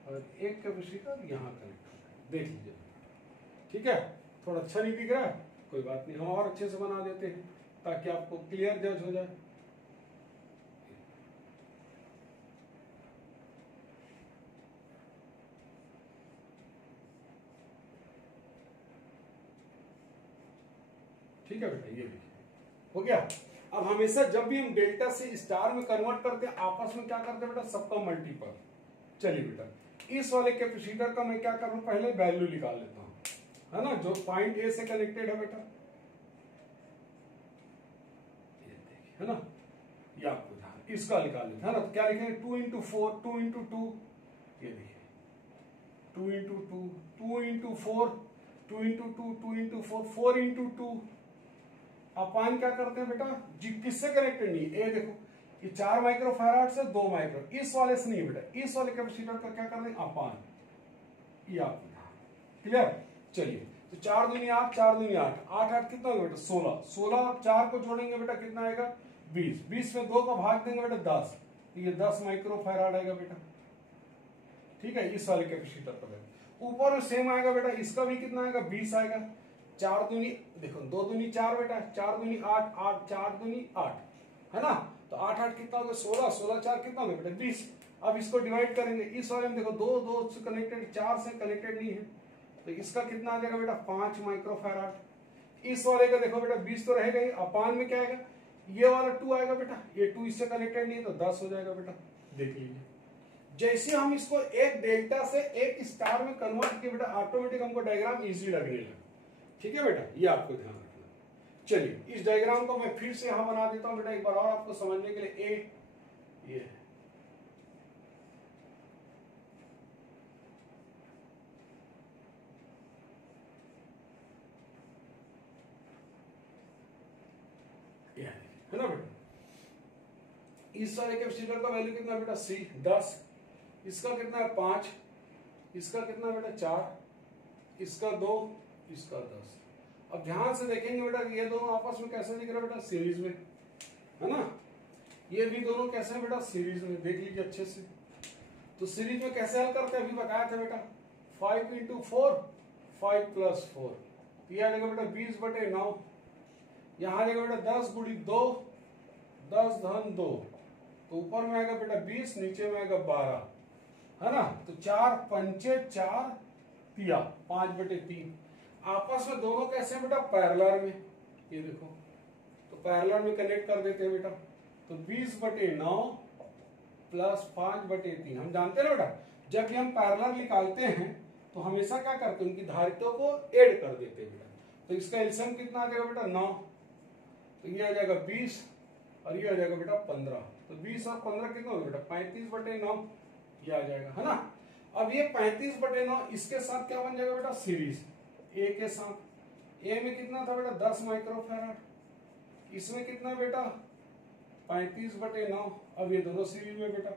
और एक कैपेसिटर यहां कनेक्ट होगा। देख लीजिए, ठीक है। थोड़ा अच्छा नहीं दिख रहा है, कोई बात नहीं, हम और अच्छे से बना देते हैं ताकि आपको क्लियर जज हो जाए। ठीक है बेटा, ये देखिए हो गया। अब हमेशा जब भी हम डेल्टा से स्टार में कन्वर्ट करते हैं, आपस में क्या करते हैं बेटा, सबका मल्टीपल। चलिए बेटा, इस वाले कैपेसिटर का मैं क्या कर रहा हूं, पहले वैल्यू निकाल लेता हूं, है ना, जो पॉइंट ए से कनेक्टेड है बेटा, ये देखिए, है ना, ये आपको ध्यान, इसका निकाल लेते हैं ना। तो क्या लिखेंगे, 2 × 4, 2 × 2, ये देखिए 2 × 2, 2 × 4, 2 × 2, 2 × 4, 4 × 2। अपान क्या करते हैं बेटा, किससे कनेक्टेड नहीं, ये देखो, ये 4 माइक्रोफैराड से 2 माइक्रो, इस वाले से नहीं बेटा, इस वाले कैपेसिटर का क्या कर दें, अपान, ये आप क्लियर। चलिए, तो 4 दूनी 8, 4 दूनी 8, 8 8 कितना होगा बेटा, 16, 16 4 को जोड़ेंगे बेटा कितना आएगा, 20, 20 में 2 को भाग देंगे बेटा 10, तो ये 10 माइक्रोफैराड आएगा बेटा। ठीक है, इस वाले कैपेसिटर पर ऊपर में सेम आएगा बेटा, इसका भी कितना आएगा, 20 आएगा। 4 दूनी देखो, 2 दूनी 4 बेटा, 4 दूनी 8, 8 4 दूनी 8, है ना। तो 8 8 कितना होगा, 16, 16 4 कितना होगा बेटा, 20। अब इसको डिवाइड करेंगे, इस वाले में देखो 2 2 से कनेक्टेड, 4 से कनेक्टेड नहीं है, तो इसका कितना आ जाएगा बेटा, 5 माइक्रोफैराड। इस वाले का देखो बेटा 20 तो रहेगा ही, अपान में क्या आएगा, ये वाला 2 आएगा बेटा, ये 2 इससे कनेक्टेड नहीं है तो 10 हो जाएगा बेटा। देख लीजिए, जैसे हम इसको एक डेल्टा से एक स्टार में कन्वर्ट किए बेटा, ऑटोमेटिक हमको डायग्राम इजी लगने लगा। ठीक है बेटा, ये आपको ध्यान रखना। चलिए, इस डायग्राम को मैं फिर से यहां बना देता हूं बेटा, एक बार और आपको समझने के लिए। ये है ना बेटा, इस वाले कैपेसिटर का वैल्यू कितना बेटा, C 10, इसका कितना है 5, इसका कितना बेटा 4, इसका 2, इसका 10। अब ध्यान से देखेंगे बेटा, ये दोनों आपस में कैसे दिख रहा है बेटा, सीरीज में, है ना। ये भी दोनों कैसे हैं बेटा, सीरीज में, देख लीजिए अच्छे से। तो सीरीज में कैसे हल करते हैं, अभी बताया था बेटा, 5 × 4, 5 + 4, ये आ जाएगा बेटा 20/9। यहां आ जाएगा बेटा 10 × 2, 10 धन 2, तो ऊपर में आएगा बेटा 20, नीचे में आएगा 12, है ना। तो 4 पंचे 4 तिया 5/3। आपस में दोनों कैसे हैं बेटा, पैरेलल में, ये देखो। तो पैरेलल में कनेक्ट कर देते हैं बेटा। तो 20/9 प्लस 5/3। हम जानते हैं ना बेटा, जब भी हम पैरेलल निकालते हैं तो हमेशा क्या करते हैं, उनकी धारिताओं को ऐड कर देते हैं बेटा। तो इसका एलसीएम कितना आ जाएगा बेटा, 9। तो ये आ जाएगा 20 और ये आ जाएगा बेटा 15। तो 20 और 15 कितना होगा बेटा, 35/9 ये आ जाएगा, है ना। अब ये 35/9 इसके साथ क्या बन जाएगा बेटा, सीरीज ए के साथ। ए में कितना था बेटा, 10 माइक्रोफैराड। इसमें कितना बेटा, 35/9। अब ये दोनों सीरीज में बेटा।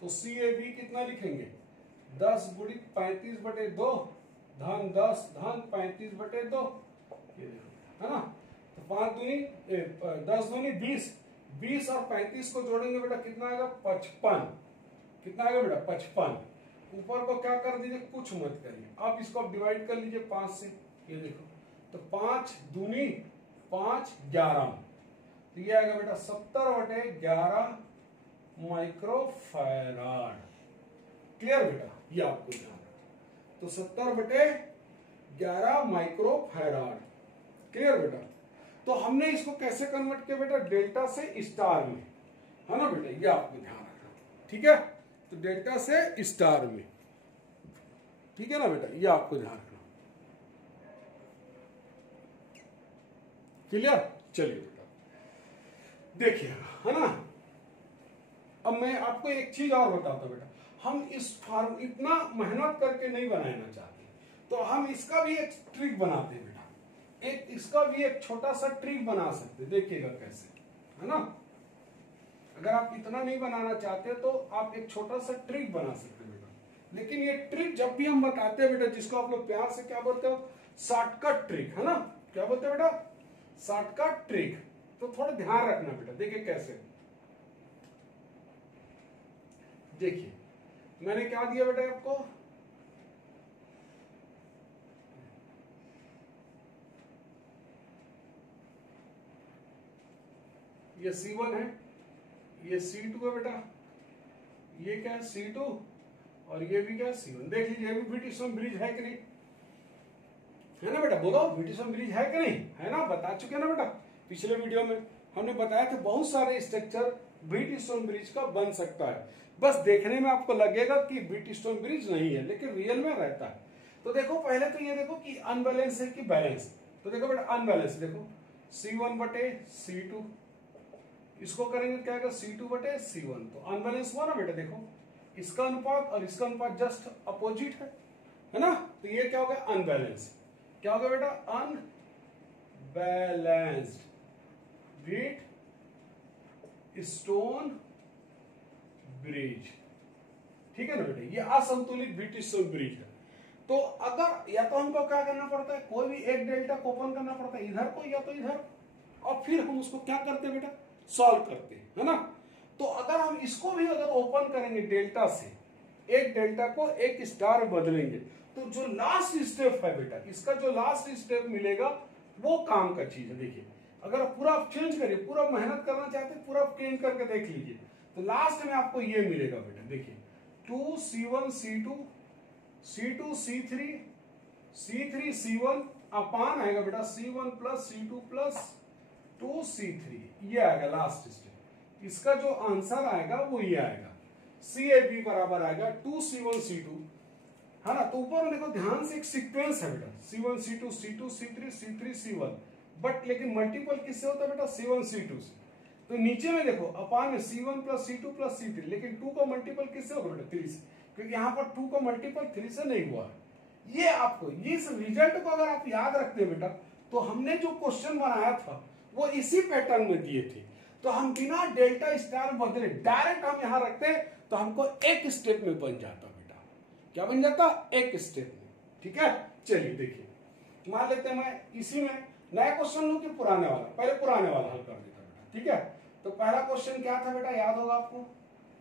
तो सी ए बी कितना लिखेंगे, 10 गुणित 35/2 धन 10 धन 35/2, ये देखो, है ना। तो 5 दूनी 10 दूनी 20, 20 और 35 को जोड़ेंगे बेटा कितना आएगा, 55। कितना आएगा बेटा, 55। ऊपर को क्या कर दीजिए, कुछ मत करिए, आप इसको डिवाइड कर लीजिए 5 से, ये देखो। तो 5 दूनी 5 11, तो ये आएगा बेटा 70/11 माइक्रोफैराड। क्लियर बेटा, ये आपको ध्यान रखना। तो 70/11 माइक्रोफैराड। क्लियर बेटा। तो हमने इसको कैसे कन्वर्ट किया बेटा, डेल्टा से स्टार में, है ना बेटा, ये आपको ध्यान रखना, ठीक है। तो डेल्टा से स्टार में, ठीक है ना बेटा, ये आपको ध्यान रखना। क्लियर। चलिए बेटा देखिए, है ना। अब मैं आपको एक चीज और बताता हूं बेटा, हम इस फॉर्म इतना मेहनत करके नहीं बनाना चाहते, तो हम इसका भी एक ट्रिक बनाते हैं बेटा। एक इसका भी एक छोटा सा ट्रिक बना सकते, देखिएगा कैसे, है ना। अगर आप इतना नहीं बनाना चाहते तो आप एक छोटा सा ट्रिक बना सकते हैं बेटा। लेकिन ये ट्रिक जब भी हम बताते हैं बेटा, जिसको आप लोग प्यार से क्या बोलते हो, शॉर्टकट ट्रिक, है ना। क्या बोलते हैं बेटा, शॉर्टकट ट्रिक। तो थोड़ा ध्यान रखना बेटा, देखिए कैसे। देखिए मैंने क्या दिया बेटा आपको, ये C1 है, ये C2 है बेटा, ये क्या है C2 और ये भी क्या है C1। देख लीजिए, ये भी व्हिटिस्टोन ब्रिज है कि नहीं, है ना बेटा, बोलो व्हिटिस्टोन ब्रिज है कि नहीं, है ना। बता चुके ना बेटा, पिछले वीडियो में हमने बताया था बहुत सारे स्ट्रक्चर व्हिटिस्टोन ब्रिज का बन सकता है। बस देखने में आपको लगेगा कि व्हिटिस्टोन ब्रिज नहीं है, लेकिन रियल में रहता है। तो देखो पहले तो ये देखो कि अनबैलेंस है कि बैलेंस। तो देखो बेटा अनबैलेंस, देखो C1/C2, इसको करेंगे क्या आएगा, C2/C1। तो अनबैलेंस हुआ ना बेटा, देखो इसका अनुपात और इसका अनुपात जस्ट अपोजिट है ना। तो ये क्या हो गया, अनबैलेंस। क्या हो गया बेटा, अनबैलेंस्ड व्हीटस्टोन ब्रिज, ठीक है ना बेटा, ये असंतुलित व्हीटस्टोन ब्रिज है। तो अगर या तो हमको क्या करना पड़ता है, कोई भी एक डेल्टा को ओपन करना पड़ता है, इधर को या तो इधर, और फिर हम उसको क्या करते हैं बेटा, सॉल्व करते हैं, है ना। तो अगर हम इसको भी अगर ओपन करेंगे डेल्टा से, एक डेल्टा को एक स्टार बदलेंगे, तो जो लास्ट स्टेप है बेटा, इसका जो लास्ट स्टेप मिलेगा वो काम का चीज है। देखिए अगर पूरा चेंज करिए, पूरा मेहनत करना चाहते हैं, पूरा चेंज करके देख लीजिए, तो लास्ट में आपको ये मिलेगा बेटा। देखिए 2C1 C2 C2 C3 C3 C1 अपान आएगा बेटा C1 plus C2 plus 2C3, ये आएगा लास्ट स्टेप। इसका जो आंसर आएगा वो ये आएगा, CAB बराबर आएगा 2C1 C2, है ना। तो ऊपर में देखो ध्यान से एक सीक्वेंस है बेटा, C1 C2 C2 C3 C3 C1, but लेकिन मल्टीपल किससे होता है बेटा, C1 C2 से। तो नीचे में देखो अपान में C1 plus C2 plus C3, लेकिन 2 का मल्टीपल किससे होगा बेटा, 3 से, क्योंकि यहाँ पर 2 का मल्टीपल 3 से नहीं हुआ है। ये आपको इस रिजल्ट को अगर आप याद रखते हैं बेटा, तो हमने जो क्वेश्चन बनाया था वो इसी पैटर्न में दिए थे। तो हम बिना डेल्टा स्टार बदले डायरेक्ट हम यहाँ रखते हैं, तो हमको एक स्टेप में बन जाता बेटा। क्या बन जाता, एक स्टेप में, ठीक है। चलिए देखिए, मान लेते हैं मैं इसी में नया क्वेश्चन लूं कि पुराने वाला, पहले पुराने वाला हल कर देता बेटा, ठीक है। तो पहला क्वेश्चन क्या था बेटा, याद होगा आपको,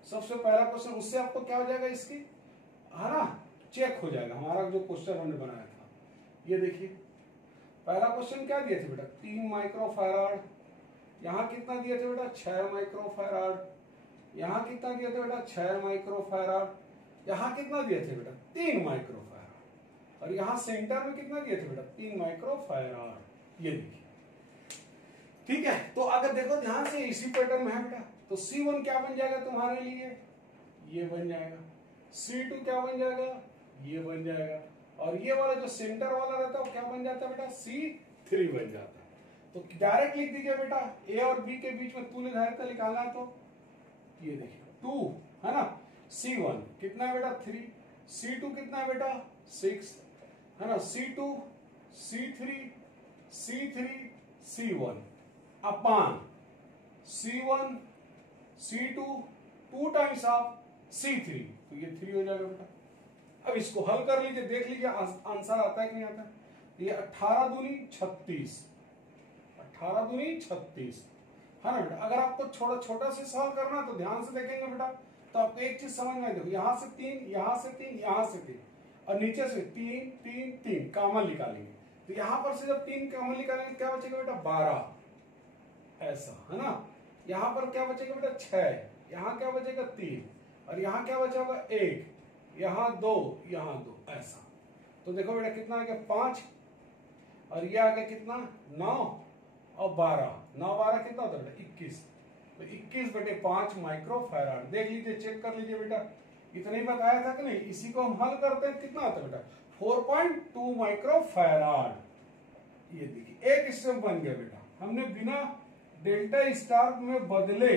सबसे पहला क्वेश्चन, उससे आपको क्या हो जाएगा, इसकी, है ना, चेक हो जाएगा हमारा जो क्वेश्चन हमने बनाया था। ये देखिए पहला क्वेश्चन क्या दिए थे बेटा, 3 माइक्रोफैराड, यहाँ कितना दिए थे बेटा, 6 माइक्रोफैराड, यहाँ कितना दिए थे बेटा 6 माइक्रोफैराड। यहाँ कितना दिए थे बेटा 3 माइक्रोफैराड। और यहाँ सेंटर में कितना दिए थे बेटा 3 माइक्रोफैराड। ये देखिए, ठीक है। तो अगर देखो ध्यान से इसी पैटर्न में है बेटा, तो C1 क्या बन जाएगा तुम्हारे लिए, ये बन जाएगा। C2 क्या बन जाएगा, ये बन जाएगा। और ये वाला जो सेंटर वाला रहता है वो क्या बन जाता है बेटा C3 बन जाता है। तो डायरेक्ट लिख दीजिए बेटा, A और B के बीच में तुल्य धारिता निकालना है तो ये देखिए 2 है ना। C1 कितना है बेटा 3, C2 कितना है बेटा 6 है ना, C2 C3 C3 C1 upon C1 C2 2 times of C3, तो ये 3 हो जाएगा बेटा। अब इसको हल कर लीजिए, देख लीजिए आंसर आता है कि नहीं आता है। ये 18 दूनी 36, 18 दूनी 36 है ना बेटा। अगर आपको छोटा से सॉल्व करना है तो ध्यान से देखेंगे बेटा, तो आपको एक चीज समझ में आए। देखो यहाँ से 3, यहाँ से 3, यहाँ से 3 और नीचे से 3 3 3 कॉमन निकालेंगे। तो यहाँ पर से जब 3 कॉमन निकालेंगे क्या बचेगा बेटा 12, ऐसा है ना। यहाँ पर क्या बचेगा बेटा 6, यहाँ क्या बचेगा 3 और यहाँ क्या बचेगा 1, यहाँ 2, यहाँ 2, ऐसा। तो देखो बेटा कितना आ गया 5 और ये आ गया कितना 9 और 12, 9 12 कितना होता है बेटा 21। तो 21/5 माइक्रोफैराड। देख लीजिए, चेक कर लीजिए बेटा, इतना ही बताया था कि नहीं। इसी को हम हल करते हैं, कितना आता है बेटा 4.2 माइक्रोफैराड। ये देखिए एक स्टेप बन गया बेटा। हमने बिना डेल्टा स्टार में बदले,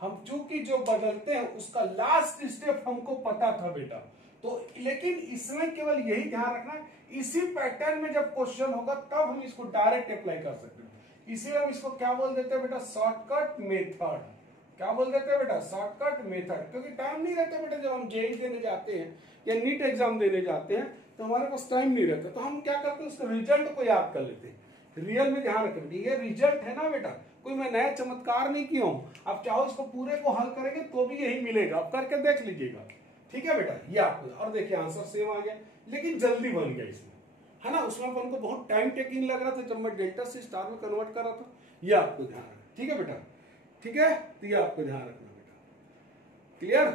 हम चूंकि जो बदलते हैं उसका लास्ट स्टेप हमको पता था बेटा। तो लेकिन इसमें केवल यही ध्यान रखना, इसी पैटर्न में जब क्वेश्चन होगा तब हम इसको डायरेक्ट अप्लाई कर सकते हैं। इसीलिए हम इसको क्या बोल देते हैं बेटा शॉर्टकट मेथड। क्या बोल देते हैं बेटा शॉर्टकट मेथड। क्योंकि टाइम नहीं रहता बेटा, जब हम जेईई देने जाते हैं या नीट एग्जाम देने जाते हैं तो हमारे पास टाइम नहीं रहता, तो हम क्या करते हैं उसके रिजल्ट को याद कर लेते हैं। रियल में ध्यान रखें, ये रिजल्ट है ना बेटा, कोई मैं नया चमत्कार नहीं किया हूं। आप चाहो इसको पूरे को हल करेंगे तो भी यही मिलेगा, आप करके देख लीजिएगा। ठीक है बेटा, ये आपको, और देखिए आंसर सेम आ गया लेकिन जल्दी बन गया इसमें, है ना। उसमें अपन को बहुत टाइम टेकिंग लग रहा था जब मैं डेल्टा से स्टार में कन्वर्ट कर रहा था। ये आपको ध्यान रखना, ठीक है बेटा, ठीक है। तो ये आपको ध्यान रखना बेटा, क्लियर,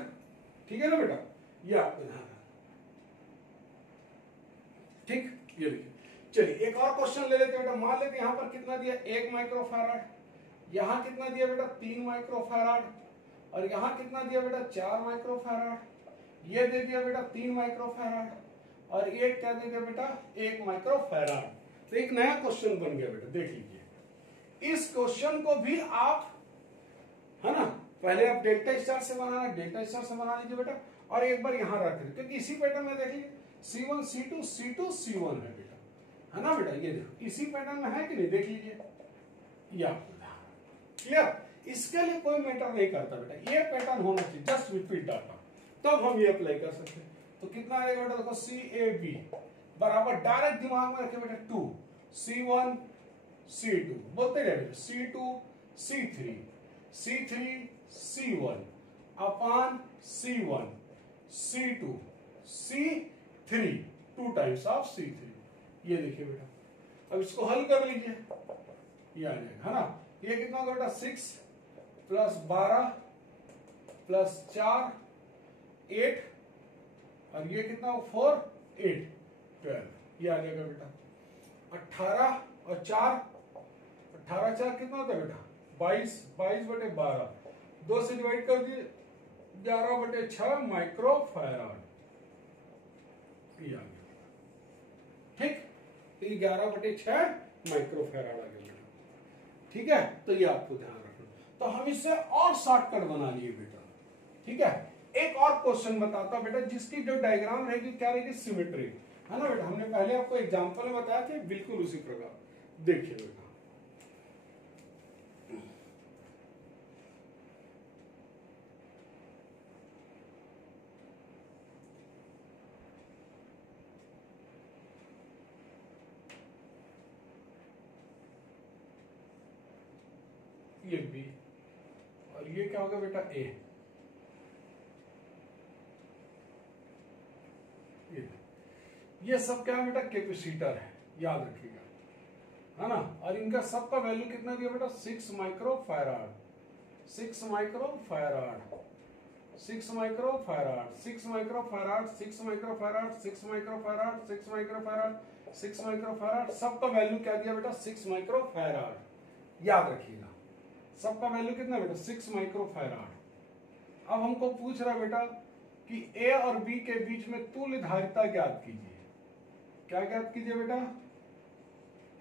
ठीक है ना बेटा, ये आपको ध्यान रखना, ठीक। ये देखिए, चलिए एक और क्वेश्चन ले लेते हैं बेटा। मान लेते हैं यहाँ पर कितना दिया 1 माइक्रोफैराड, यहाँ कितना दिया बेटा 3 माइक्रोफैराड और यहाँ कितना दिया बेटा 4 माइक्रोफैराड, ये दे दिया बेटा 3 माइक्रोफैराड और ये क्या दे दिया बेटा 1 माइक्रोफैराड। तो एक नया क्वेश्चन बन गया बेटा, देख लीजिए। इस क्वेश्चन को भी आप, है ना, पहले आप डेल्टा स्टार से बनाना, डेल्टा स्टार से बना लीजिए बेटा और एक बार यहाँ रख लीजिए, क्योंकि इसी पैटर्न में देख लीजिए C1 C2 C2 C1 है बेटा, है ना बेटा। ये देखो इसी पैटर्न में है कि नहीं, देख लीजिए, ये आपको क्लियर। इसके लिए कोई मैटर नहीं करता बेटा, ये पैटर्न होना चाहिए, जस्ट रिपीट डाटा, तब हम ये अप्लाई कर सकते हैं। तो कितना आएगा बेटा, देखो CAB बराबर, डायरेक्ट दिमाग में रखे बेटा 2 C1 C2 बोलते रहे बेटा, C2 C3 C3 C1 upon C1 C2 C3 2 times of C3। ये देखिए बेटा, अब इसको हल कर लीजिए, ये आ जाएगा, है ना। ये कितना होगा बेटा 6 + 12 + 4 8 और ये कितना 4 8 12, ये आ जाएगा बेटा 18 और 4 18 4 कितना होता है बेटा 22 22/12, 2 से डिवाइड कर दिए 11/6 माइक्रोफैराड, ये आ गया, ठीक। तो ये 11/6 माइक्रोफैराड आ गया बेटा, ठीक है। तो ये आपको ध्यान रखना। तो हम इससे और शॉर्टकट बना लिए बेटा, ठीक है। एक और क्वेश्चन बताता हूं बेटा, जिसकी जो डायग्राम रहेगी क्या रहेगी सिमेट्री, है ना बेटा। हमने पहले आपको एग्जांपल में बताया था, बिल्कुल उसी प्रकार देखिए बेटा। ये B और ये क्या होगा बेटा A, ये सब क्या है बेटा कैपेसिटर है, याद रखिएगा, है ना। और इनका सबका वैल्यू कितना दिया बेटा 6 microfarad, 6 microfarad, 6 microfarad, 6 microfarad, 6 microfarad, 6 microfarad, 6 microfarad, 6 microfarad, सबका वैल्यू क्या दिया बेटा? 6 माइक्रोफैराड। याद रखिएगा सबका वैल्यू कितना बेटा? 6 माइक्रोफैराड। अब हमको पूछ रहा बेटा कि ए और बी के बीच में तुल्य धारिता ज्ञात कीजिए। क्या ज्ञात कीजिए बेटा?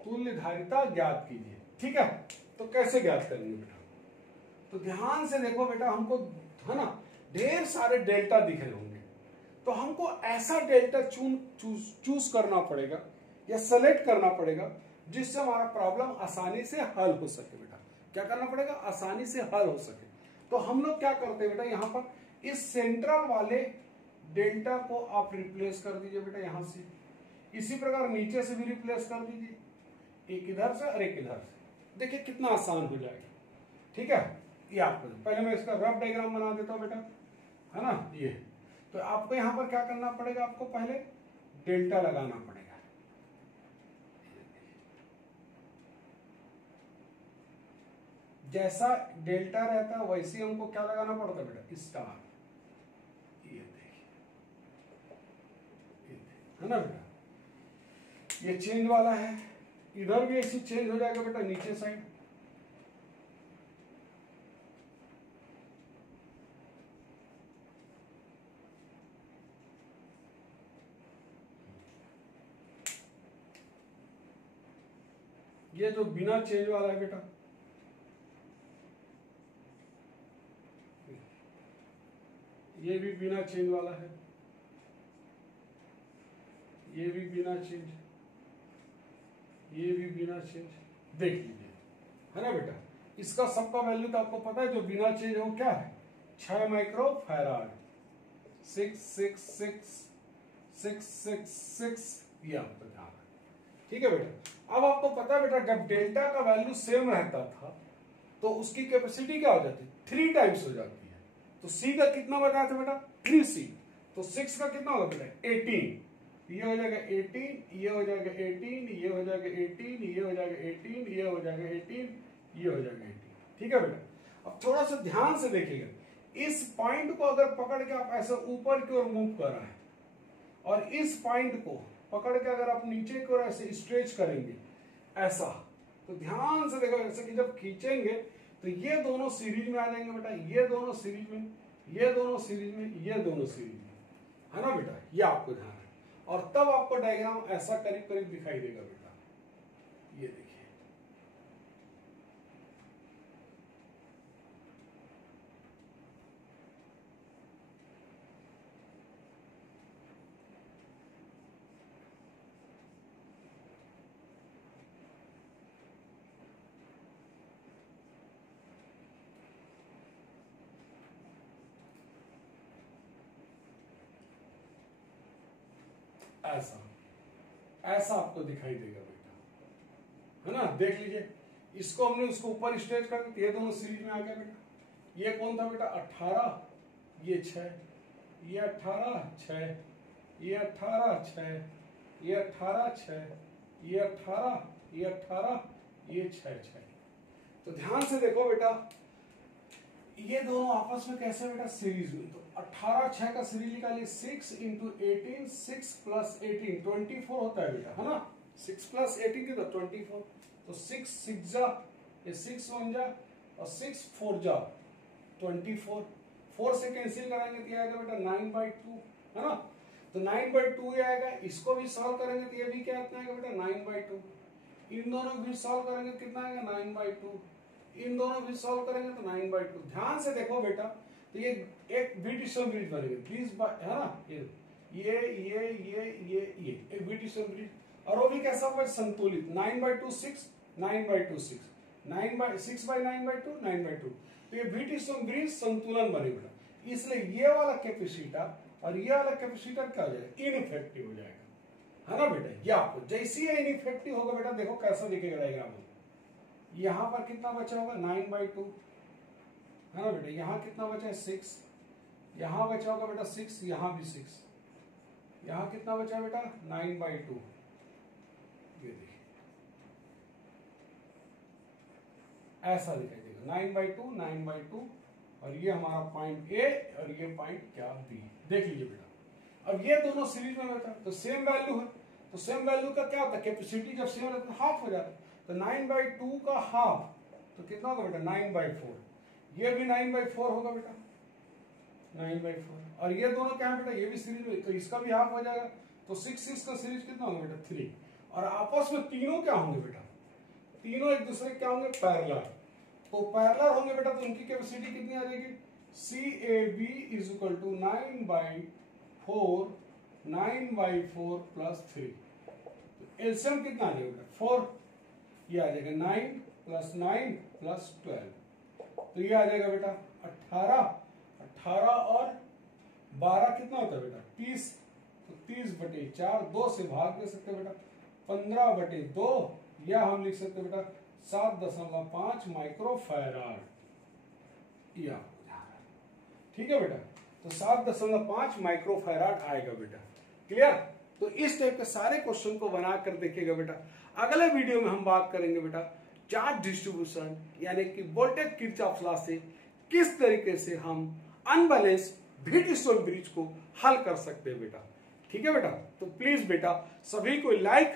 तुल्य धारिता ज्ञात कीजिए। ठीक है, तो कैसे ज्ञात करेंगे बेटा? तो ध्यान से देखो बेटा, हमको है ना ढेर सारे डेल्टा दिख रहे होंगे, तो हमको ऐसा डेल्टा चूज करना पड़ेगा या सेलेक्ट करना पड़ेगा जिससे हमारा प्रॉब्लम आसानी से हल हो सके बेटा। क्या करना पड़ेगा? आसानी से हल हो सके। तो हम लोग क्या करते हैं बेटा, यहाँ पर इस सेंट्रल वाले डेल्टा को आप रिप्लेस कर दीजिए बेटा यहां से। इसी प्रकार नीचे से भी रिप्लेस कर दीजिए, एक इधर से और एक इधर से। देखिए कितना आसान हो जाएगा। ठीक है, ये आपको पहले मैं इसका रफ डायग्राम बना देता हूं बेटा, है ना। ये तो आपको यहां पर क्या करना पड़ेगा? आपको पहले डेल्टा लगाना पड़ेगा। जैसा डेल्टा रहता है वैसे ही हमको क्या लगाना पड़ता है बेटा? स्टार। ये देखिए, है ना बेटा, ये चेंज वाला है। इधर भी ऐसी चेंज हो जाएगा बेटा नीचे साइड। ये जो बिना चेंज वाला है बेटा, ये भी बिना चेंज वाला है, ये भी बिना चेंज, ये भी बिना चेंज। देख लीजिए, है ना बेटा। इसका सबका वैल्यू तो आपको पता है, जो बिना चेंज हो क्या है? 6 माइक्रोफैराड। 6 ये आपको ध्यान है। ठीक है बेटा। अब आपको पता है बेटा, जब डेल्टा का वैल्यू सेम रहता था तो उसकी कैपेसिटी क्या हो जाती? 3 टाइम्स हो जाती है। तो सी का कितना बताया था बेटा? 3C। तो 6 का कितना होगा बेटा? 18। ये हो जाएगा 18, ये हो जाएगा 18, ये हो जाएगा 18, ये हो जाएगा 18, ये हो जाएगा 18, ये हो जाएगा 18। ठीक है बेटा। अब थोड़ा सा ध्यान से देखिएगा, इस पॉइंट को अगर पकड़ के आप ऐसे ऊपर की ओर मूव कर रहे हैं और इस पॉइंट को पकड़ के अगर आप नीचे की ओर ऐसे स्ट्रेच करेंगे ऐसा, तो ध्यान से देखो ऐसे कि जब खींचेंगे तो ये दोनों सीरीज में आ जाएंगे बेटा, ये दोनों सीरीज में, ये दोनों सीरीज में, ये दोनों सीरीज में, है ना बेटा। ये आपको ध्यान है। और तब आपको डायग्राम ऐसा करीब करीब दिखाई देगा बेटा। ये देखिए, ऐसा ऐसा आपको दिखाई देगा बेटा, है ना। देख लीजिए, इसको हमने उसको ऊपर स्ट्रेच कर दिया, ये दोनों सीरीज में आ गया बेटा। ये कौन था बेटा? 18, ये 6, ये 18 6, ये 18 6, ये 18 6, ये 18, ये 18, ये 6 6। तो ध्यान से देखो बेटा, ये दोनों आपस में कैसे बेटा? सीरीज में। तो 18 6 का सीरीज निकालिए, 6 इंटू 18, 6 प्लस 18 24 होता है बेटा, है ना। 6 प्लस 18 की तो 24। तो 6 6 जा, ये 6 1 जा और 6 4 जा 24। 4 से कैंसिल कराएंगे तो ये आएगा बेटा 9/2, है ना। तो 9/2 ये आएगा। इसको भी सॉल्व करेंगे तो ये भी क्या आएगा बेटा? 9/2। इन दोनों भी सॉल्व करेंगे तो कितना आएगा? 9/2। इन दोनों भी सॉल्व करेंगे तो 9/2। ध्यान से देखो बेटा, तो ये एक बीट ब्रिज बनेगी, प्लीज, है ना। ये एक बीट ब्रिज, और वो भी कैसा होगा? संतुलित। 9/2 6, 9/2 6, 6/9/2 9/2। तो ये बीट ब्रिज संतुलन बने बेटा। इसलिए ये वाला कैपेसिटर और ये वाला कैपेसिटर क्या हो जाएगा? इनइफेक्टिव हो जाएगा, है ना बेटा। ये आपको जैसे ही इनइफेक्टिव होगा बेटा, देखो कैसा दिखेगा डायग्राम। यहां पर कितना बचा होगा? 9/2, है ना बेटा। यहां कितना बचा है? 6। यहां बचा होगा बेटा 6, यहां भी 6। यहां कितना बचा है बेटा? 9/2। ये देखिए ऐसा दिखाई देगा, 9/2 9/2 और ये हमारा पॉइंट ए और ये पॉइंट क्या बी। देख लीजिए बेटा, अब ये दोनों सीरीज में रहता है तो सेम वैल्यू है, तो सेम वैल्यू का क्या होता है, कैपेसिटी जब सेम रहता है हाफ हो जाता है, तो 9/2 का हाफ तो कितना होगा बेटा 9/4, ये भी 9/4 होगा बेटा 9/4, और ये दोनों क्या है बेटा, ये भी सीरीज में, तो इसका भी हाफ हो जाएगा, तो 6 का सीरीज कितना होगा बेटा 3, और आपस में तीनों क्या होंगे बेटा, तीनों एक दूसरे क्या होंगे पैरेलल, तो पैरेलल होंगे बेटा, तो उनकी कैपेसिटी कितनी आ जाएगी, CAB is equal to 9/4 plus 3, तो एलसीएम कितना आ जाएगा बेटा 4, ये आ जाएगा 9 + 9 + 12, तो ये आ जाएगा बेटा 18 और 12 कितना होता है बेटा 30, तो 30/4, 2 से भाग दे सकते हैं बेटा, 15/2, या हम लिख सकते हैं बेटा 7.5 माइक्रोफैराड, ठीक है बेटा, तो 7.5 माइक्रोफैराड आएगा बेटा। क्लियर? तो इस टाइप के सारे क्वेश्चन को बनाकर देखिएगा बेटा। अगले वीडियो में हम बात करेंगे बेटा चार्ज डिस्ट्रीब्यूशन यानी कि वोल्टेज किरचॉफ लॉ से किस तरीके से हम अनबैलेंस व्हीटस्टोन ब्रिज को हल कर सकते हैं बेटा। ठीक है बेटा, तो प्लीज बेटा सभी को लाइक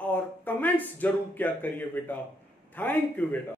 और कमेंट्स जरूर किया करिए बेटा। थैंक यू बेटा।